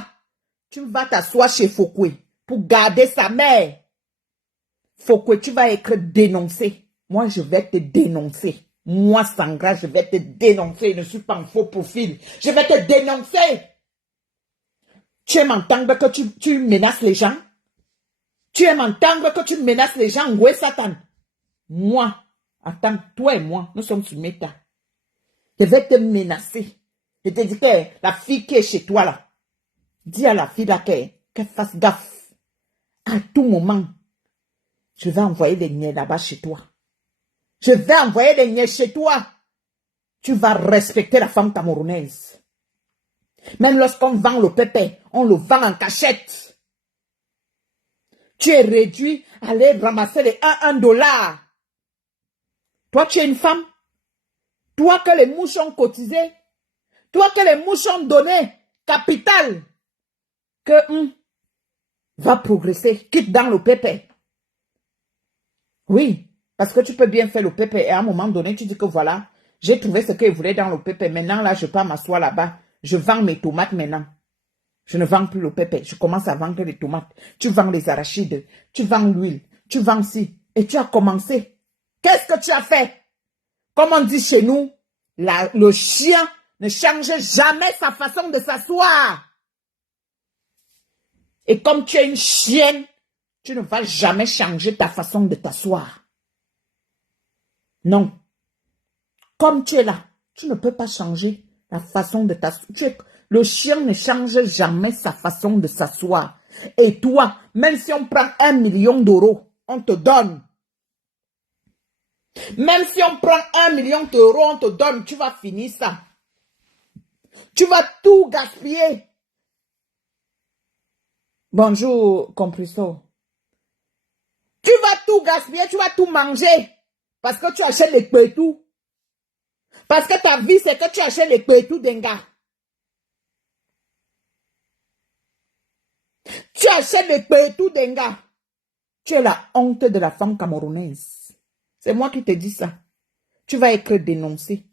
tu vas t'asseoir chez Fokwe pour garder sa mère. Fokwe, tu vas être dénoncé. Moi, je vais te dénoncer. Moi, Sangra, je vais te dénoncer. Je ne suis pas un faux profil. Je vais te dénoncer. Tu aimes entendre que tu menaces les gens? Tu aimes entendre que tu menaces les gens? Ouais, Satan. Moi, attends, toi et moi, nous sommes sur Meta. Je vais te menacer. Je te dis que la fille qui est chez toi là, dis à la fille là qu'elle fasse gaffe. À tout moment, je vais envoyer des niais là-bas chez toi. Je vais envoyer des niais chez toi. Tu vas respecter la femme camerounaise. Même lorsqu'on vend le pépé, on le vend en cachette. Tu es réduit à aller ramasser les 1 dollar. Toi, tu es une femme. Toi que les mouches ont cotisé. Toi que les mouches ont donné capital. Que va progresser. Quitte dans le pépé. Oui, parce que tu peux bien faire le pépé et à un moment donné, tu dis que voilà, j'ai trouvé ce que je voulais dans le pépé. Maintenant, là, je peux m'asseoir là-bas. Je vends mes tomates maintenant. Je ne vends plus le pépé. Je commence à vendre les tomates. Tu vends les arachides. Tu vends l'huile. Tu vends ci. Et tu as commencé. Qu'est-ce que tu as fait? Comme on dit chez nous, le chien ne change jamais sa façon de s'asseoir. Et comme tu es une chienne, tu ne vas jamais changer ta façon de t'asseoir. Non. Comme tu es là, tu ne peux pas changer la façon de t'asseoir. Le chien ne change jamais sa façon de s'asseoir. Et toi, même si on prend 1 million d'euros, on te donne. Même si on prend 1 million d'euros, on te donne, tu vas finir ça. Tu vas tout gaspiller. Bonjour, compresso. Tu vas tout gaspiller, tu vas tout manger. Parce que tu achètes les pétous. Parce que ta vie, c'est que tu achètes les pétous d'un gars. Tu achètes les pétous d'un gars. Tu es la honte de la femme camerounaise. C'est moi qui te dis ça. Tu vas être dénoncé.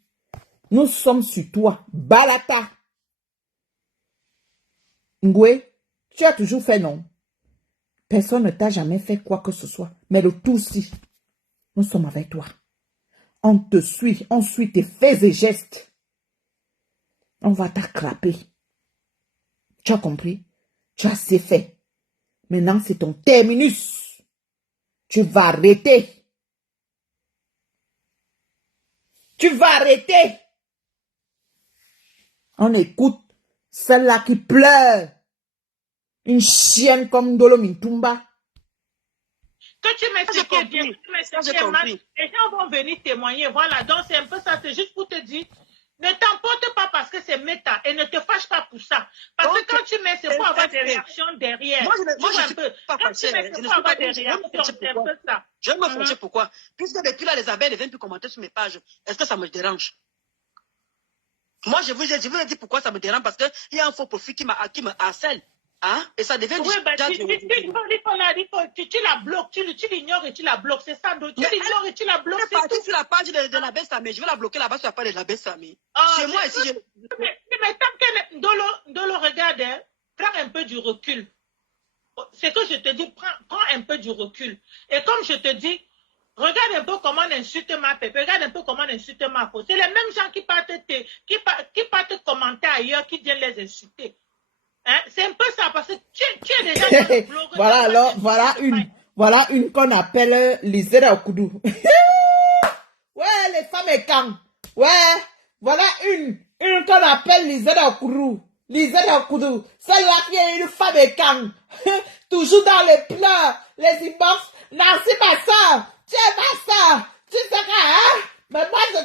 Nous sommes sur toi. Balata. Ngwe, tu as toujours fait non. Personne ne t'a jamais fait quoi que ce soit. Mais le tout si, nous sommes avec toi. On te suit, on suit tes faits et gestes. On va t'attraper. Tu as compris? Tu as assez fait. Maintenant, c'est ton terminus. Tu vas arrêter. Tu vas arrêter. On écoute celle-là qui pleure. Une chienne comme Ndolo Mintumba. Que tu mets ce qui est bien, tu mets ce qui est mal, les gens vont venir témoigner. Voilà, donc c'est un peu ça, c'est juste pour te dire, ne t'emporte pas parce que c'est méta et ne te fâche pas pour ça. Parce que quand tu mets, c'est pour avoir des réactions derrière. Moi, je ne suis pas fâchée. Je vais me fâcher pourquoi? Puisque depuis là, les abeilles ne viennent plus commenter sur mes pages. Est-ce que ça me dérange? Moi, je vous ai dit pourquoi ça me dérange, parce qu'il y a un faux profil qui me harcèle. Hein? Et ça devient oui, bah, tu la bloques, tu l'ignores et tu la bloques, c'est ça. Tu l'ignores et tu la bloques. Je vais partir sur la page de la Bessamé. Je vais la bloquer là-bas sur la page de la Bessamé. Chez moi ici. Mais tant que Ndolo regarde, hein, prends un peu du recul. C'est que je te dis, prends un peu du recul. Et comme je te dis, regarde un peu comment on insulte ma pépé, regarde un peu comment on insulte ma peau. C'est les mêmes gens qui partent commenter ailleurs, qui viennent les insulter. Hein? C'est un peu ça, parce que tu es déjà dans le blog. Voilà, alors, voilà une qu'on appelle Lizera Okudu. Ouais, les femmes et quand. Ouais, voilà une qu'on appelle Lizera Okudu. Lizera Okudu. Celle-là qui est une femme et quand. Toujours dans les pleurs, les inbox. Nancy, ma soeur. Tu es ma soeur. Tu sais quoi, hein? Mais moi, je...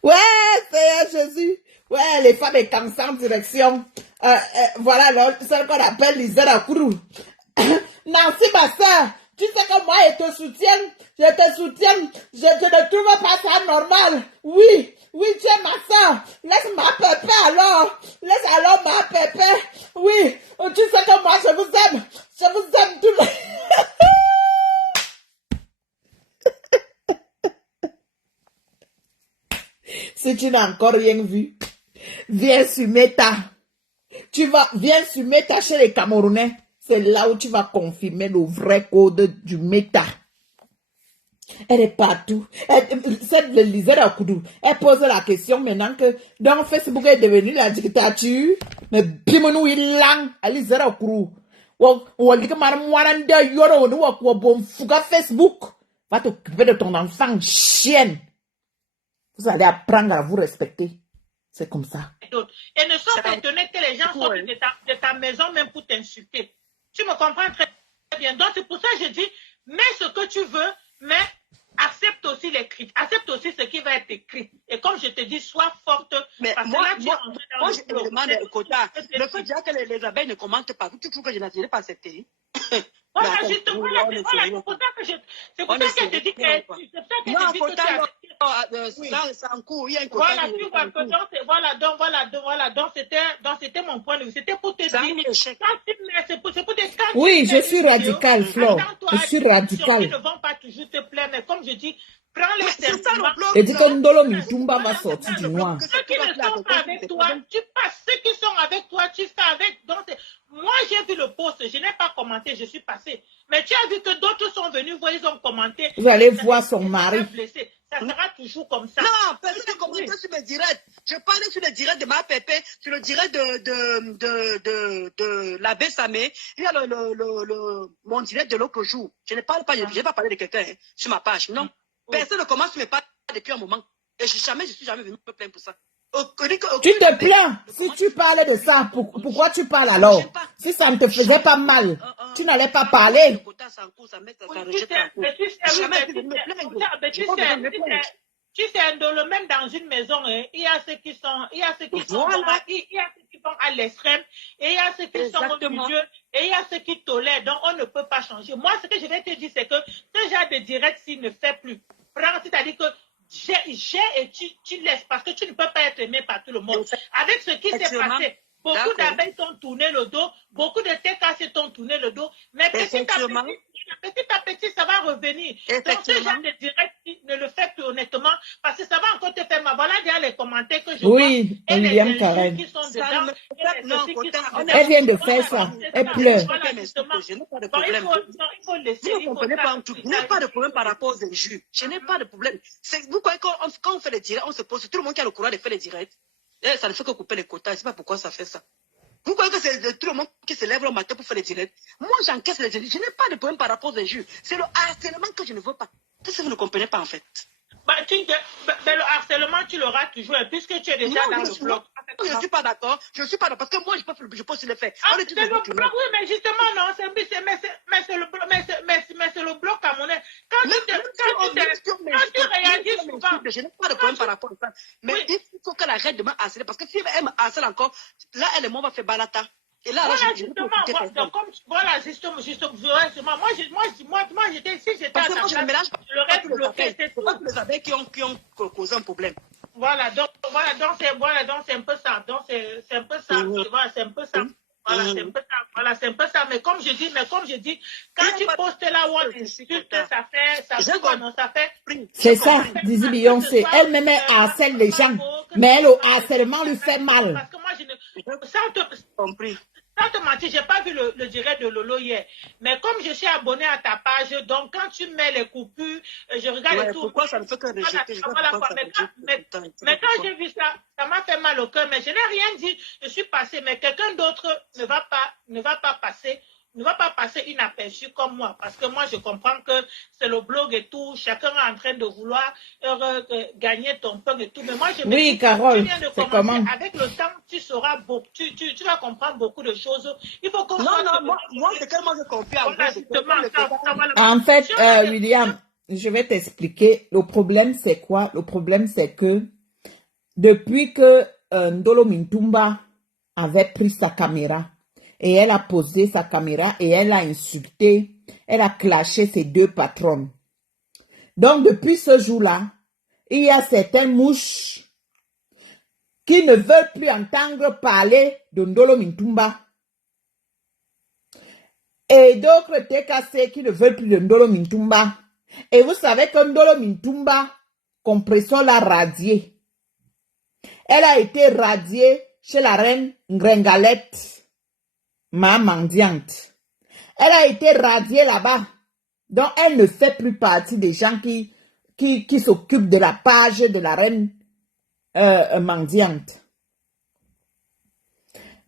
Ouais, Seigneur Jésus. Ouais, les femmes et cancer en direction. Voilà, celle qu'on appelle Lizera Kourou. Nancy, ma soeur, tu sais que moi, je te soutiens. Je ne trouve pas ça normal. Oui, tu es ma soeur. Laisse ma pépé alors. Laisse alors ma pépé. Oui, tu sais que moi, je vous aime. Je vous aime tous les... Si tu n'as encore rien vu, viens sur Meta. Viens sur Meta chez les Camerounais. C'est là où tu vas confirmer le vrai code du Meta. Elle est partout. Cette Lizera Okudu, elle pose la question maintenant que dans Facebook est devenu la dictature. Mais bimonu ilang à Lizera Okudu. On dit que madame Waranda Yoro ou bon fuga Facebook. Va t'occuper de ton enfant, chienne. Vous allez apprendre à vous respecter. C'est comme ça. Et ne sois pas étonné que les gens sortent de ta maison même pour t'insulter. Tu me comprends très bien. Donc c'est pour ça que je dis, mets ce que tu veux, mais accepte aussi les critiques. Accepte aussi ce qui va être écrit. Et comme je te dis, sois forte. Mais parce moi, que là, moi je me demande, Kota, le fait déjà que les abeilles ne commentent pas, tu trouves que je n'ai pas accepté? Voilà, justement, c'est pour ça que je te dis que... Non, Kota, sans coup, il y a un Kota. Voilà, donc c'était mon point de vue. C'était pour te dire... C'est pour te... Oui, je suis radical, Flo. Je suis radical. Ils ne vont pas toujours te plaire, mais comme je dis, prends les sentiments. Et dis que Ndolo Mintumba va sortir du noir. Ceux qui ne sont pas avec toi, tu passes. Ceux qui sont avec toi, tu fais avec. Donc, moi, j'ai vu le post, je n'ai pas commenté, je suis passé. Mais tu as vu que d'autres sont venus voir, ils ont commenté. Vous allez voir son mari. Ça sera toujours comme ça. Non, personne n'a commenté sur mes directs. Je parlais sur le direct de ma pépé, sur le direct de la Bessamé. Il y a mon direct de l'autre jour. Je ne parle pas, je n'ai pas parlé de quelqu'un sur ma page. Non. Personne ne commence sur mes pages depuis un moment. Et je suis jamais venu me plaindre pour ça. Tu te plains. Si tu parles de ça, pourquoi tu parles alors? Si ça ne te faisait pas mal, tu n'allais pas parler. Le quota, ça en cours, ça met, ça Oui, rejette en cours. Jamais dit de me plaindre. Je vais pas me plaindre. tu sais, même dans une maison, hein, il y a ceux qui sont, il y a ceux qui sont, Voilà. il y a ceux qui vont à l'extrême, et il y a ceux qui sont au Exactement. milieu, et il y a ceux qui tolèrent. Donc, on ne peut pas changer. Moi, ce que je vais te dire, c'est que ce genre de direct, s'il ne fait plus, prends, c'est-à-dire que j'ai et tu laisses, parce que tu ne peux pas être aimé par tout le monde. Avec ce qui s'est Effectivement. passé, beaucoup D'accord. d'abeilles t'ont tourné le dos, beaucoup de TKC t'ont tourné le dos, mais petit à petit, ça va revenir. Donc, ce genre de direct, ne le fais plus honnêtement, parce que ça va encore te faire mal. Voilà déjà les commentaires que je vois. Oui, Et les William injures Karen. qui sont Ça dedans. me fait non, Elle vient de faire ça. Elle pleure. Voilà, justement. Je n'ai pas de Donc, il problème. faut laisser. Vous ne comprenez pas un truc. Je n'ai pas de problème par rapport aux injures. Je n'ai pas de problème. Vous croyez quand on fait les directs, on se pose, tout le monde qui a le courage de faire les directs. Et ça ne fait que couper les quotas. Je ne sais pas pourquoi ça fait ça. Vous croyez que c'est tout le monde qui se lève le matin pour faire les directs? Moi, j'encaisse les directs. Je n'ai pas de problème par rapport aux injures. C'est le harcèlement que je ne veux pas. C'est ce que vous ne comprenez pas en fait. Le harcèlement, tu l'auras toujours, puisque tu es déjà dans le bloc. Je ne suis pas d'accord. Je ne suis pas d'accord. Parce que moi, je peux se le faire. C'est le bloc, oui, mais justement, non, c'est le bloc camerounais. Quand tu réagis souvent. Je n'ai pas de problème par rapport à ça. Mais il faut qu'elle arrête de me harceler. Parce que si elle me harcèle encore, là, elle et moi, on va faire balata. Et là, voilà, justement, moi, j'étais, si j'étais parce à que moi, ta place, je l'aurais bloqué, c'est tout. Pas tous les abeilles qui ont causé un problème. Voilà, donc c'est un peu ça. Donc, c'est un peu ça. Voilà, c'est un peu ça. Voilà, c'est un peu ça. Voilà, c'est un peu ça. Mais comme je dis, quand tu postes là où on insulte, ça fait. C'est ça, disait Beyoncé. Elle-même harcèle les gens. Mais elle, au harcèlement, lui fait mal. Parce que moi, je ne. Compris. Sans te mentir, je n'ai pas vu le direct de Lolo hier. Mais comme je suis abonné à ta page, donc quand tu mets les coupures, je regarde tout. Pourquoi ça ne fait que rejeter? Mais quand j'ai vu ça, ça m'a fait mal au cœur. Mais je n'ai rien dit. Je suis passé. Mais quelqu'un d'autre ne va pas passer inaperçu comme moi. Parce que moi, je comprends que c'est le blog et tout. Chacun est en train de vouloir gagner ton pain et tout. Mais moi, je me dis, Carole, tu viens de c'est commencer. comment? Avec le temps, tu sauras beaucoup. Tu vas comprendre beaucoup de choses. Il faut qu'on moi, c'est que moi, je compris. En fait, William, je vais t'expliquer. Le problème, c'est quoi? Le problème, c'est que depuis que Ndolo Mintumba avait pris sa caméra, et elle a posé sa caméra et elle a insulté, elle a clashé ses deux patronnes. Donc, depuis ce jour-là, il y a certaines mouches qui ne veulent plus entendre parler de Ndolo Mintumba. Et d'autres TKC qui ne veulent plus de Ndolo Mintumba. Et vous savez que Ndolo Mintumba, Compression l'a radiée. Elle a été radiée chez la reine Ngrengalette. Ma mendiante. Elle a été radiée là-bas. Donc, elle ne fait plus partie des gens qui s'occupent de la page de la reine mendiante.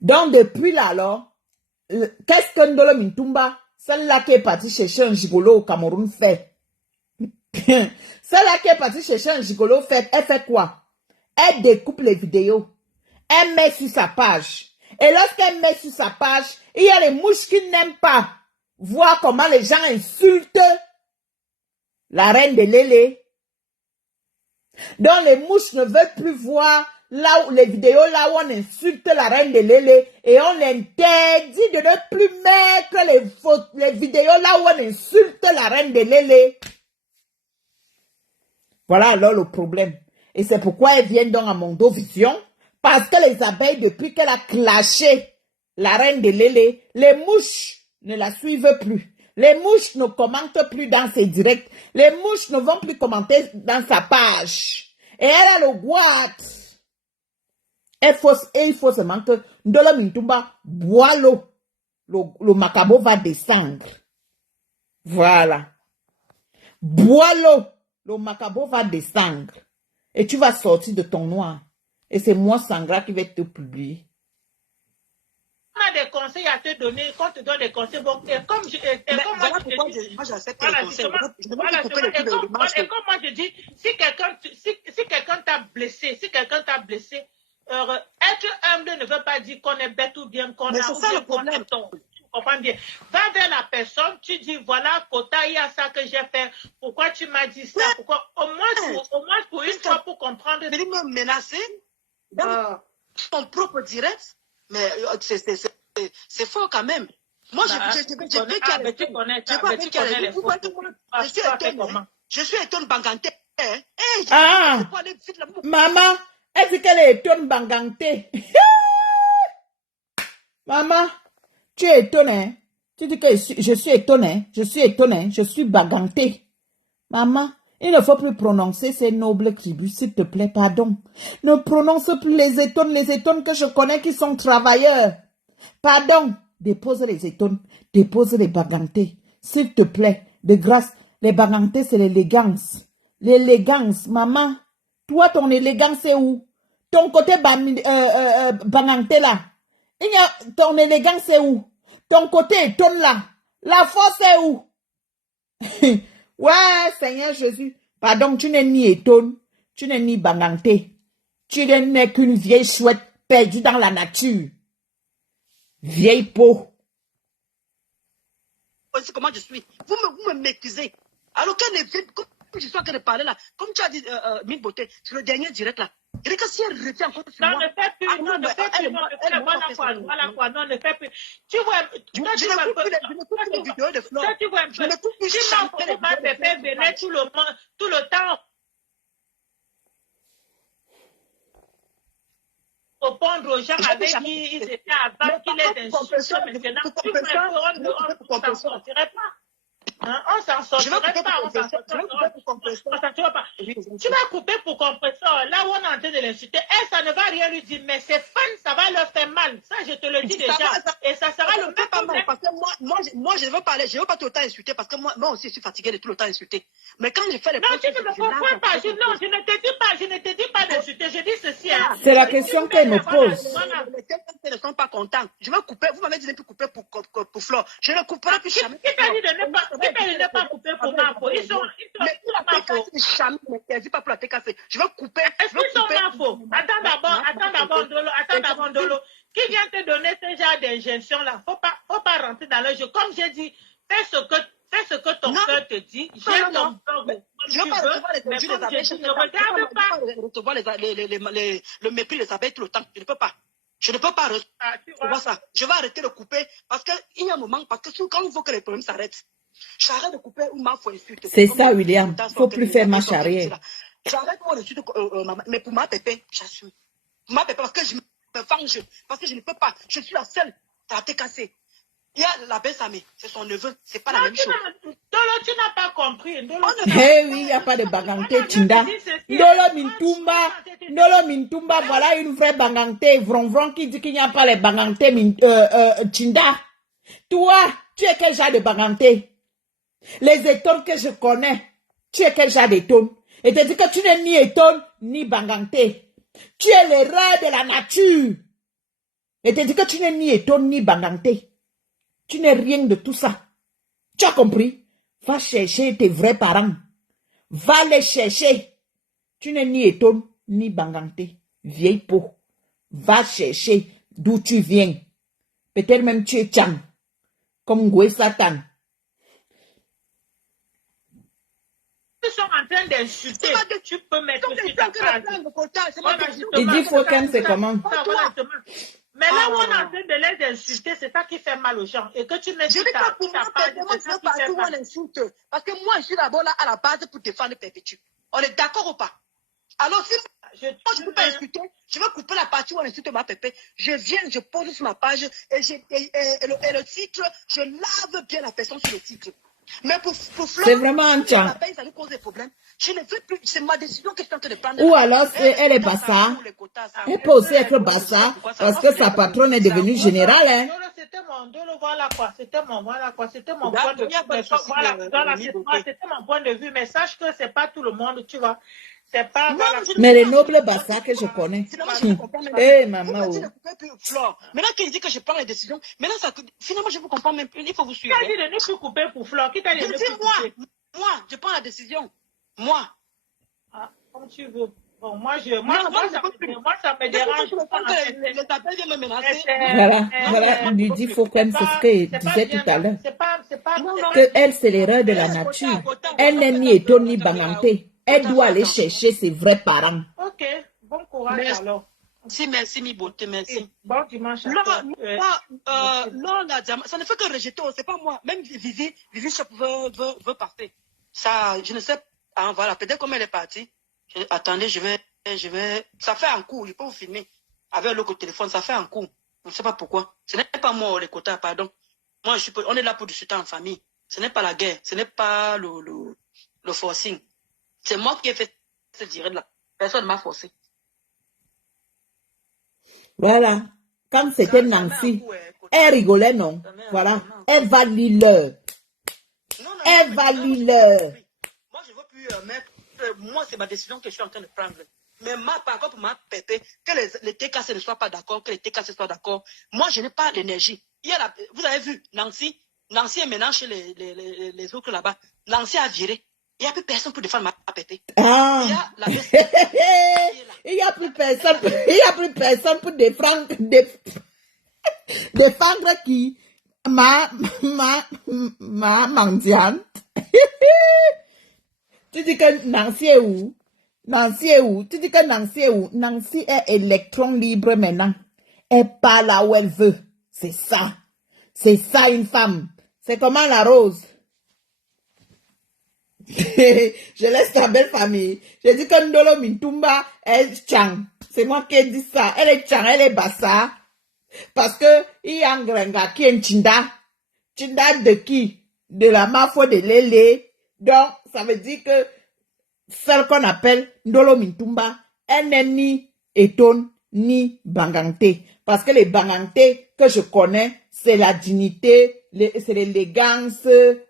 Donc, depuis là, alors, qu'est-ce que Ndolo Mintumba, celle-là qui est partie chercher un gigolo au Cameroun, fait? Celle-là qui est partie chercher un gigolo, fait, elle fait quoi? Elle découpe les vidéos. Elle met sur sa page. Et lorsqu'elle met sur sa page, il y a les mouches qui n'aiment pas voir comment les gens insultent la reine de Lélé. Donc les mouches ne veulent plus voir là où les vidéos là où on insulte la reine de Lélé et on interdit de ne plus mettre les vidéos là où on insulte la reine de Lélé. Voilà alors le problème. Et c'est pourquoi elles viennent donc à Mondovision. Parce que les abeilles, depuis qu'elle a clashé la reine de Lélé, les mouches ne la suivent plus. Les mouches ne commentent plus dans ses directs. Les mouches ne vont plus commenter dans sa page. Et elle a le guat. Et il faut seulement que Ndolo Mintumba boit l'eau. Le macabo va descendre. Voilà. Bois l'eau. Le macabo va descendre. Et tu vas sortir de ton noir. Et c'est moi, Sangra, qui vais te publier. On a des conseils à te donner, quand tu donnes des conseils, bon, et comme moi j'accepte les conseils. Et comme moi je dis, si quelqu'un t'a blessé, être humble ne veut pas dire qu'on est bête ou bien qu'on a. Mais c'est ça le problème. comprends bien. Va vers la personne, tu dis, voilà, Kota, il y a ça que j'ai fait. Pourquoi tu m'as dit ça? Pourquoi? Au moins pour une fois, pour comprendre. Mais il me menacer dans ton propre direct. Mais c'est fort quand même. Moi, je suis étonné Banganté. Maman, est-ce qu'elle est étonne Banganté? Maman, tu es étonnée. Tu dis que je suis étonnée. Je suis étonnée. Je suis Banganté. Maman, il ne faut plus prononcer ces nobles tribus, s'il te plaît, pardon. Ne prononce plus les étonnes que je connais qui sont travailleurs. Pardon. Dépose les étonnes, dépose les Banganté. S'il te plaît, de grâce, les Banganté, c'est l'élégance. L'élégance, maman. Toi, ton élégance, c'est où? Ton côté Banganté, là. Ton élégance, c'est où? Ton côté étonne, là. La force, c'est où? Ouais, Seigneur Jésus. Pardon, tu n'es ni étonne, tu n'es ni Banganté. Tu n'es qu'une vieille chouette perdue dans la nature. Vieille peau. C'est comment je suis. Vous me méprisez. Alors comme je suis en train de parler là, comme tu as dit, Mille Beauté, sur le dernier direct là. Je dis que si elle retient encore sur moi. Non, ne fais plus, non, ne fais plus, voilà quoi, non, ne fais plus. Tu vois, je n'écoute plus les vidéos de Flore. Tu vois un peu. Si ma pépé venait tout le temps répondre aux gens avec qui ils étaient avant qu'il ait des choses maintenant. Tu vois un peu, on ne s'en sortirait pas. On s'en sortirait pas, on s'en sortirait pas. Tu vas couper pour compresseur, là où on est en train de l'insulter. Ça ne va rien lui dire, mais ses fans, ça va leur faire mal. Ça, je te le dis déjà. Et ça sera le même problème. Parce que moi, je veux parler, je veux pas tout le temps insulter, parce que moi aussi, je suis fatigué de tout le temps insulter. Mais quand je fais les non, tu ne me comprends pas. Non, je ne te dis pas d'insulter. Je dis ceci. C'est la question qu'elle me pose. Les têtes ne sont pas contents. Je vais couper. Vous m'avez dit de ne plus couper pour Flore. Je ne couperai plus jamais. Qui t'a dit de ne pas couper pour Mafo? Ils sont Mafo. Je pas pour la TKC. Je vais couper. Est-ce qu'ils sont Mafo? Attends d'abord, Ndolo. Qui vient te donner ce genre d'injonction là? Faut pas rentrer dans le jeu. Comme j'ai dit, fais ce que ton cœur te dit. J'ai ton blog. Je ne veux pas recevoir les injures des abeilles. Je ne regarde pas recevoir le mépris des abeilles tout le temps. Je ne peux pas. Je ne peux pas recevoir ça. Je vais arrêter de couper parce qu'il y a un moment, parce que quand il faut que les problèmes s'arrêtent, j'arrête de couper ou faut insulter. C'est ça, William. Il ne faut plus faire marche arrière. J'arrête mon insulte, mais pour ma pépé, j'assume. Pour ma pépé, parce que je me venge, parce que je ne peux pas. Je suis la seule à te casser. Il y a la Bessamé, c'est son neveu, c'est pas la même chose. Dolo, tu n'as pas compris. Eh oui, il n'y a pas de Banganté, Tinda. Ndolo Mintumba, voilà une vraie Banganté. Vron qui dit qu'il n'y a pas les Banganté, Tinda. Toi, tu es quel genre de Banganté? Les étones que je connais, tu es quel genre d'étone? Et te dis que tu n'es ni étone, ni Banganté. Tu es l'erreur de la nature. Et te dis que tu n'es ni étone, ni Banganté. Tu n'es rien de tout ça. Tu as compris? Va chercher tes vrais parents. Va les chercher. Tu n'es ni étone, ni Banganté. Vieille peau. Va chercher d'où tu viens. Peut-être même tu es Tchang. Comme Goué Satan. Ils sont en train d'insulter. Tu peux mettre sur ta phrase. Il dit Fouken, c'est comment? Mais là où on est en train de les insulter, c'est ça qui fait mal aux gens. Et que tu mets sur ta page, c'est ça qui fait mal. Parce que moi, je suis d'abord là à la base pour défendre Perpétue. On est d'accord ou pas? Alors, si moi, je ne peux pas insulter, je vais couper la partie où on insulte ma pépé. Je viens, je pose sur ma page et le titre, je lave bien la personne sur le titre. Mais pour Flore, c'est vraiment un tchang. Ça lui cause des problèmes. Je ne veux plus, c'est ma décision que je suis en train de prendre. Ou alors, elle est bassa. Elle peut aussi être bassa parce que sa patronne est devenue générale. Hein. C'était mon point de vue. C'était mon point de vue, mais sache que c'est pas tout le monde, tu vois. C'est pas. Mais les nobles bassa que je connais. Eh, maman. Maintenant qu'il dit que je prends les décisions, maintenant, finalement, je vous comprends même plus. Il faut vous suivre. Qui t'a dit de ne plus couper pour Flore? Qui t'a dit de ne plus couper? Moi, je prends la décision. Moi. Comme tu veux. Bon, moi, ça me dérange pas. Les appels viennent me menacer. Voilà, Lydie Faucon, c'est ce que disait tout à l'heure. Que elle, c'est l'erreur de la nature. Elle n'est ni Eton ni Banganté. Elle doit aller chercher ses vrais parents. Ok, bon courage alors. Merci, mi beauté, merci. Bon dimanche à Là, toi. ça ne fait que rejeter, c'est pas moi. Même Vivi Shop veut partir. Ça, je ne sais pas. Ah, voilà, peut-être comme elle est partie. Attendez, je vais. Ça fait un coup, je peux vous filmer. Avec l'autre téléphone, ça fait un coup. Je ne sais pas pourquoi. Ce n'est pas moi, les quotas, pardon. Moi, on est là pour discuter en famille. Ce n'est pas la guerre. Ce n'est pas le forcing. C'est moi qui ai fait ce direct là. Personne ne m'a forcé. Voilà. Quand c'était Nancy, elle rigolait, non? Voilà. Elle va lire l'heure. Elle va lire l'heure. Moi, je ne veux plus mettre. Moi, c'est ma décision que je suis en train de prendre. Mais par contre, pour ma pépé, que les TKC ne soient pas d'accord, que les TKC soient d'accord, moi, je n'ai pas l'énergie. Vous avez vu, Nancy est maintenant chez les autres là-bas. Nancy a viré. Il n'y a plus personne pour défendre ma pépé. Ah. Il n'y a plus personne pour défendre qui? Ma mendiante. Tu dis que Nancy est où? Tu dis que Nancy est où? Nancy est électron libre maintenant. Elle part là où elle veut. C'est ça. C'est ça une femme. C'est comment la rose? Je laisse ta belle famille. Je dis que Ndolo Mintumba est Chang. C'est moi qui ai dit ça. Elle est Chang, elle est Bassa. Parce que il y a un grenga qui est Chinda. Chinda de qui? De la mafia de Lélé. Donc, ça veut dire que celle qu'on appelle Ndolo Mintumba, elle n'est ni Eton ni Banganté. Parce que les Banganté que je connais, c'est la dignité, c'est l'élégance,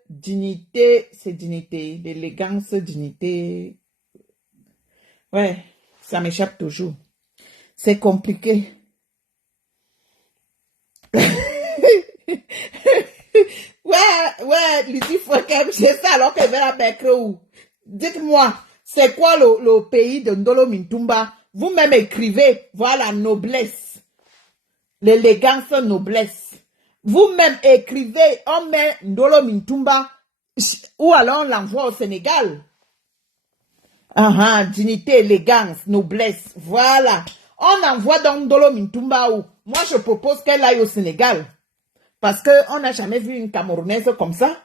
dignité, c'est dignité, l'élégance, dignité. Ouais, ça m'échappe toujours. C'est compliqué. Ouais, Lydie Faucon, c'est ça alors qu'elle va la mettre où? Dites-moi, c'est quoi le pays de Ndolo Mintumba? Vous-même écrivez, voilà, noblesse. L'élégance, noblesse. Vous-même écrivez, on met Ndolo Mintumba, ou alors on l'envoie au Sénégal. Dignité, élégance, noblesse, voilà. On envoie donc Ndolo Mintumba où? Moi, je propose qu'elle aille au Sénégal. Parce qu'on n'a jamais vu une Camerounaise comme ça.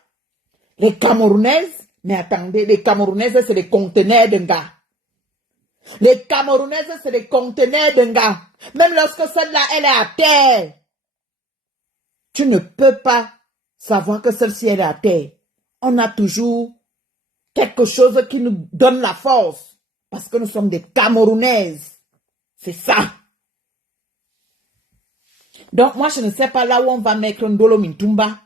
Les Camerounaises, mais attendez, les Camerounaises, c'est les conteneurs d'un gars. Les Camerounaises, c'est les conteneurs d'un gars. Même lorsque celle-là, elle est à terre. Tu ne peux pas savoir que celle-ci, elle est à terre. On a toujours quelque chose qui nous donne la force. Parce que nous sommes des Camerounaises. C'est ça. Donc, moi, je ne sais pas là où on va mettre Ndolo Mintumba.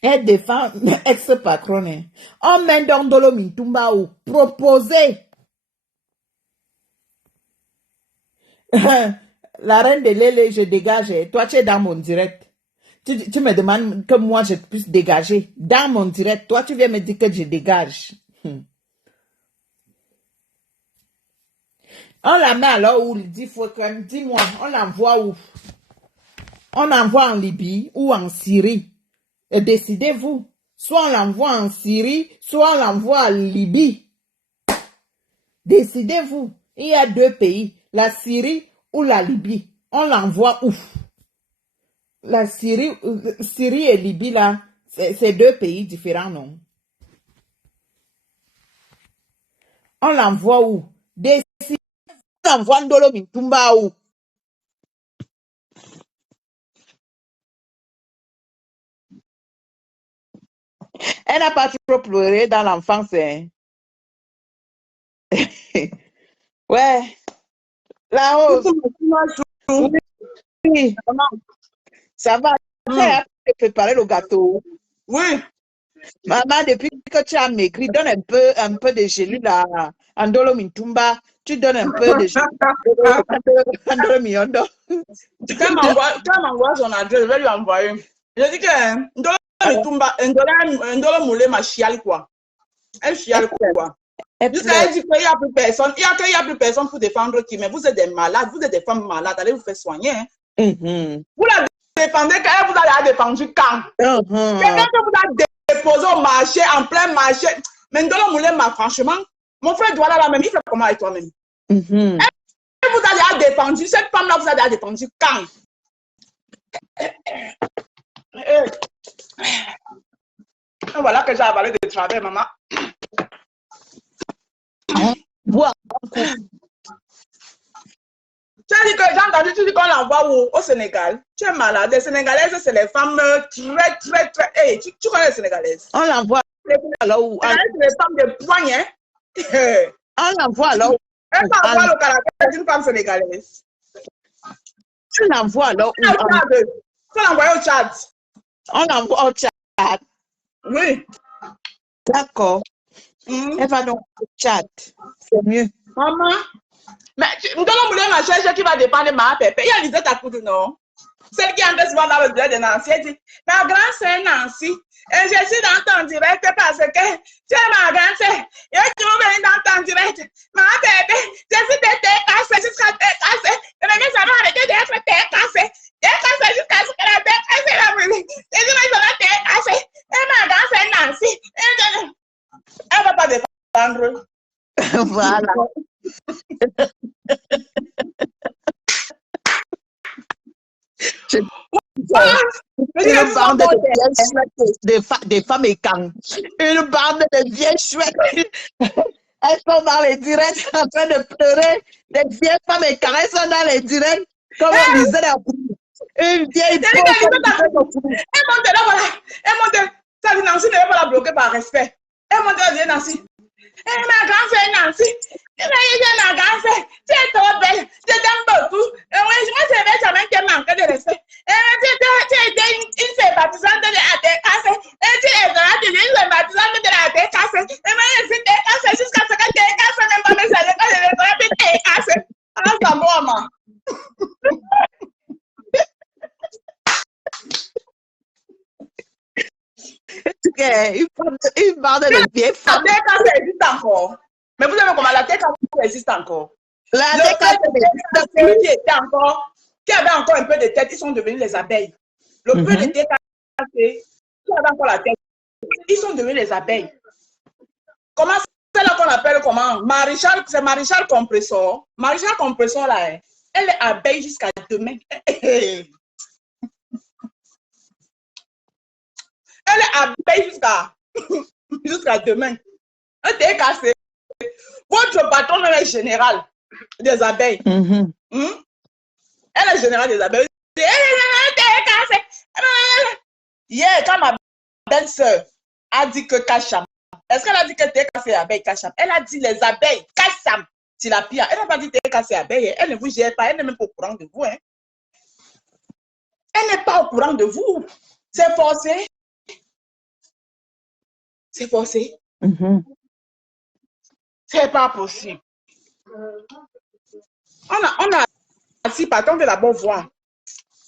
Elle défend ex-patronne. On met donc Ndolo Mintumba où? Proposer. La reine de Lélé, je dégage. Toi, tu es dans mon direct. Tu me demandes que moi, je puisse dégager. Dans mon direct, toi, tu viens me dire que je dégage. On la met alors où? Dis-moi, on l'envoie où? On l'envoie en Libye ou en Syrie. Et décidez-vous. Soit on l'envoie en Syrie, soit on l'envoie en Libye. Décidez-vous. Il y a deux pays, la Syrie ou la Libye. On l'envoie où? La Syrie et Libye, là, c'est deux pays différents, non? On l'envoie où? Décidez-vous. On l'envoie Ndolo Mintumba où? Elle n'a pas trop pleuré dans l'enfance. Hein? Ouais. La rose. Oui. Ça va. Tu as préparé le gâteau. Oui. Maman, depuis que tu as maigri, donne un peu de gélule à Ndolo Mintumba. Tu donnes un peu de gélule à Ndolo Miondo. Quand m'envoie son adresse, je vais lui envoyer. Je dis que Ndolo Ndolo Moulema chiale quoi. Elle chiale quoi. Jusqu'à elle dit qu'il n'y a plus personne. Il y a plus personne pour défendre qui. Mais vous êtes des malades. Vous êtes des femmes malades. Allez vous faire soigner. Hein. Vous la défendez quand elle vous a défendu quand. Quelqu'un que vous a déposé au marché, en plein marché. Mais Ndolo Moulema, franchement, mon frère doit là même. Il fait comment avec toi-même? Elle vous a déjà défendu. Cette femme-là vous a déjà défendu quand? Voilà que j'ai avalé de travers, maman. Bois. Tu as dit que j'ai entendu, tu dis qu'on l'envoie au Sénégal. Tu es malade. Les Sénégalaises, c'est les femmes très. Hey, tu connais les Sénégalaises? On l'envoie alors où? C'est les femmes de poigne, hein? On l'envoie alors où? Elle m'envoie le caractère d'une femme sénégalaise. Tu l'envoies alors où? Tu l'envoies au Tchad. On l'envoie au Tchad. Oui. D'accord. Elle va donc au Tchad. C'est mieux. Maman. Mais Ndolo Moulema cherche qui va dépendre de ma pépé. Il y a Lisette à Koudou, non? Celle qui entre souvent dans le direct de Nancy. Elle dit, ma grande sœur Nancy, et je suis dans ton direct parce que tu es ma grande sœur. Et tu veux venir dans ton direct. Ma bébé, je suis de TKC jusqu'à TKC. Et maintenant, ça va arrêter d'être TKC. TKC jusqu'à ce que la TKC la musique. Et je vais dans TKC. Et ma grande sœur Nancy. Elle ne va pas défendre. Voilà. Une bande de vieilles chouettes, des femmes écannes. Une bande de vieilles chouettes. Elles sont dans les directs en train de pleurer. Des vieilles femmes écannes. Elles sont dans les directs. Comme on disait la une vieille Elle monte là, voilà. Elle monte. Ça dit Nancy ne veut pas la bloquer par respect. Elle monte là, Nancy. Ma grand-sœur Nancy. Ma grand-sœur. Tu es trop belle. Je t'aime beaucoup. Moi, je ne vais jamais te manquer de respect. Tu es une sympathisante de la TKC. Et tu es une sympathisante de la TKC. Et moi, je suis TKC jusqu'à ce que TKC même pas me salue quand je vais te TKC. Alors, ça va, maman. Une bande de vieilles femmes. La TKC existe encore. Mais vous savez comment la TKC existe encore. La TKC qui avait encore un peu de tête, ils sont devenus les abeilles. Le peu de TKC qui avait encore la tête, ils sont devenus les abeilles. Comment c'est là qu'on appelle comment? Maréchal, c'est Maréchal Compressor. Maréchal Compressor là, elle est abeille jusqu'à demain. Elle est abeille jusqu'à demain. Un TKC. Votre patron est général des abeilles. Elle est générale des abeilles. Hier, quand ma belle-sœur a dit que Kacham, est-ce qu'elle a dit que TKC est abeille Kacham? Elle a dit les abeilles Kacham, Tilapia. Elle n'a pas dit TKC abeille. Elle ne vous gère pas. Elle n'est même pas au courant de vous. Hein. Elle n'est pas au courant de vous. C'est forcé. C'est forcé. C'est pas possible. On a assis par de la bonne voix.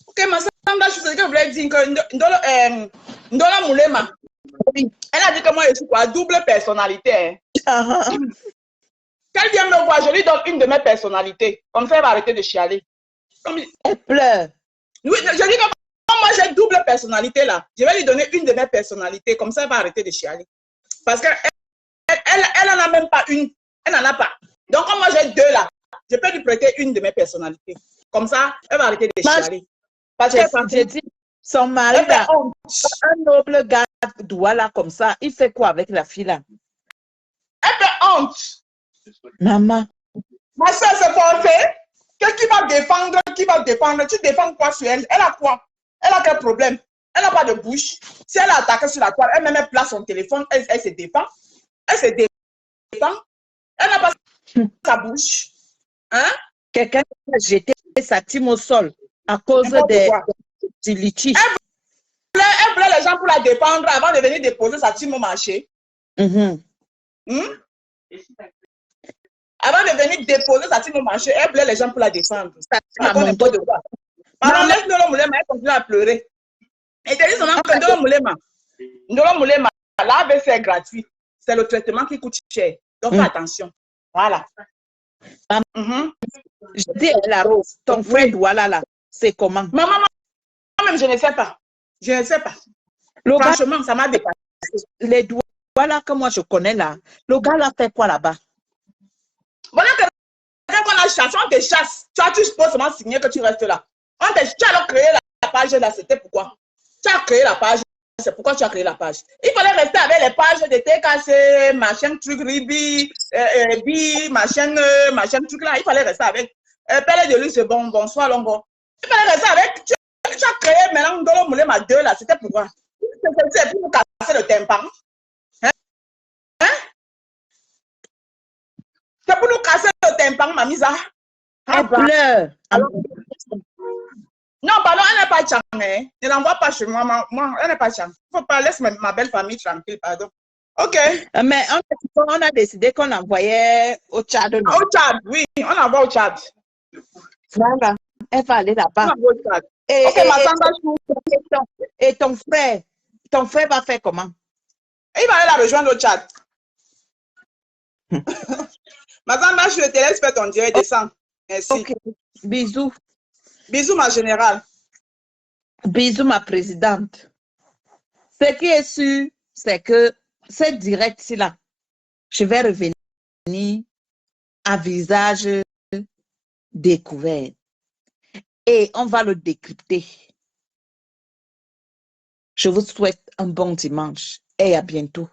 Ok, mais ça, je sais que vous voulez dire que Ndolo Moulema, elle a dit que moi je suis quoi? Double personnalité. Hein. Qu'elle vient me voir, je lui donne une de mes personnalités. Comme ça, elle va arrêter de chialer. Elle pleure. Oui, je dis que moi j'ai double personnalité là. Je vais lui donner une de mes personnalités. Comme ça, elle va arrêter de chialer. Parce qu'elle n'en a même pas une. Elle n'en a pas. Donc, comme moi j'ai deux là, je peux lui prêter une de mes personnalités. Comme ça, elle va arrêter de chialer. Parce que j'ai dit, son mari, un noble gars douala comme ça, il fait quoi avec la fille là? Elle fait honte. Maman. Ma soeur s'est portée. Qui va défendre? Qui va défendre? Tu défends quoi sur elle? Elle a quoi? Elle a quel problème? Elle n'a pas de bouche. Si elle a attaqué sur la toile, elle même place son téléphone, elle se défend. Elle se défend. Elle n'a pas sa bouche. Hein? Quelqu'un a jeté sa team au sol à cause du litige. Elle voulait les gens pour la défendre avant de venir déposer sa team au marché. Avant de venir déposer sa team au marché, elle voulait les gens pour la défendre. Pardon, laisse Ndolo Moulema, elle continue à pleurer. Et te dit son nom que Ndolo Moulema. Ndolo Moulema, l'AVC est gratuit. C'est le traitement qui coûte cher. Donc, fais attention. Voilà. Je dis, la Rose, ton frère Douala, là, c'est comment? Maman, moi-même, je ne sais pas. Je ne sais pas. Franchement, ça m'a dépassé. Les Douala que moi je connais là, le gars là fait quoi là-bas? Voilà que quand on a chassé, on te chasse. Tu peux seulement signer que tu restes là. Tu as alors créé la page là, c'était pourquoi? Tu as créé la page, c'est pourquoi tu as créé la page. Il fallait rester avec les pages de TKC, machin truc, Ribi, machin truc là. Il fallait rester avec. Pelle de lui, c'est bon, bonsoir, Longo. Il fallait rester avec. Tu as créé maintenant Ndolo Moulema 2 là, c'était pourquoi? C'est pour nous casser le tympan. C'est pour nous casser le tympan, Mamisa. Elle pleure. Non, pardon, elle n'est pas chang. Hein. Ne l'envoie pas chez moi. Moi, elle n'est pas chang. Il ne faut pas laisser ma belle famille tranquille, pardon. Ok. Mais on a décidé qu'on envoyait au Tchad. Non? Au Tchad, oui, on envoie au Tchad. Voilà. Elle va aller là-bas. Et ton frère va faire comment? Il va aller la rejoindre au Tchad. Mazamba, je te laisse faire ton Dieu et descends. Merci. Ok. Bisous. Bisous, ma générale. Bisous, ma présidente. Ce qui est sûr, c'est que cette direct-là, je vais revenir à visage découvert. Et on va le décrypter. Je vous souhaite un bon dimanche et à bientôt.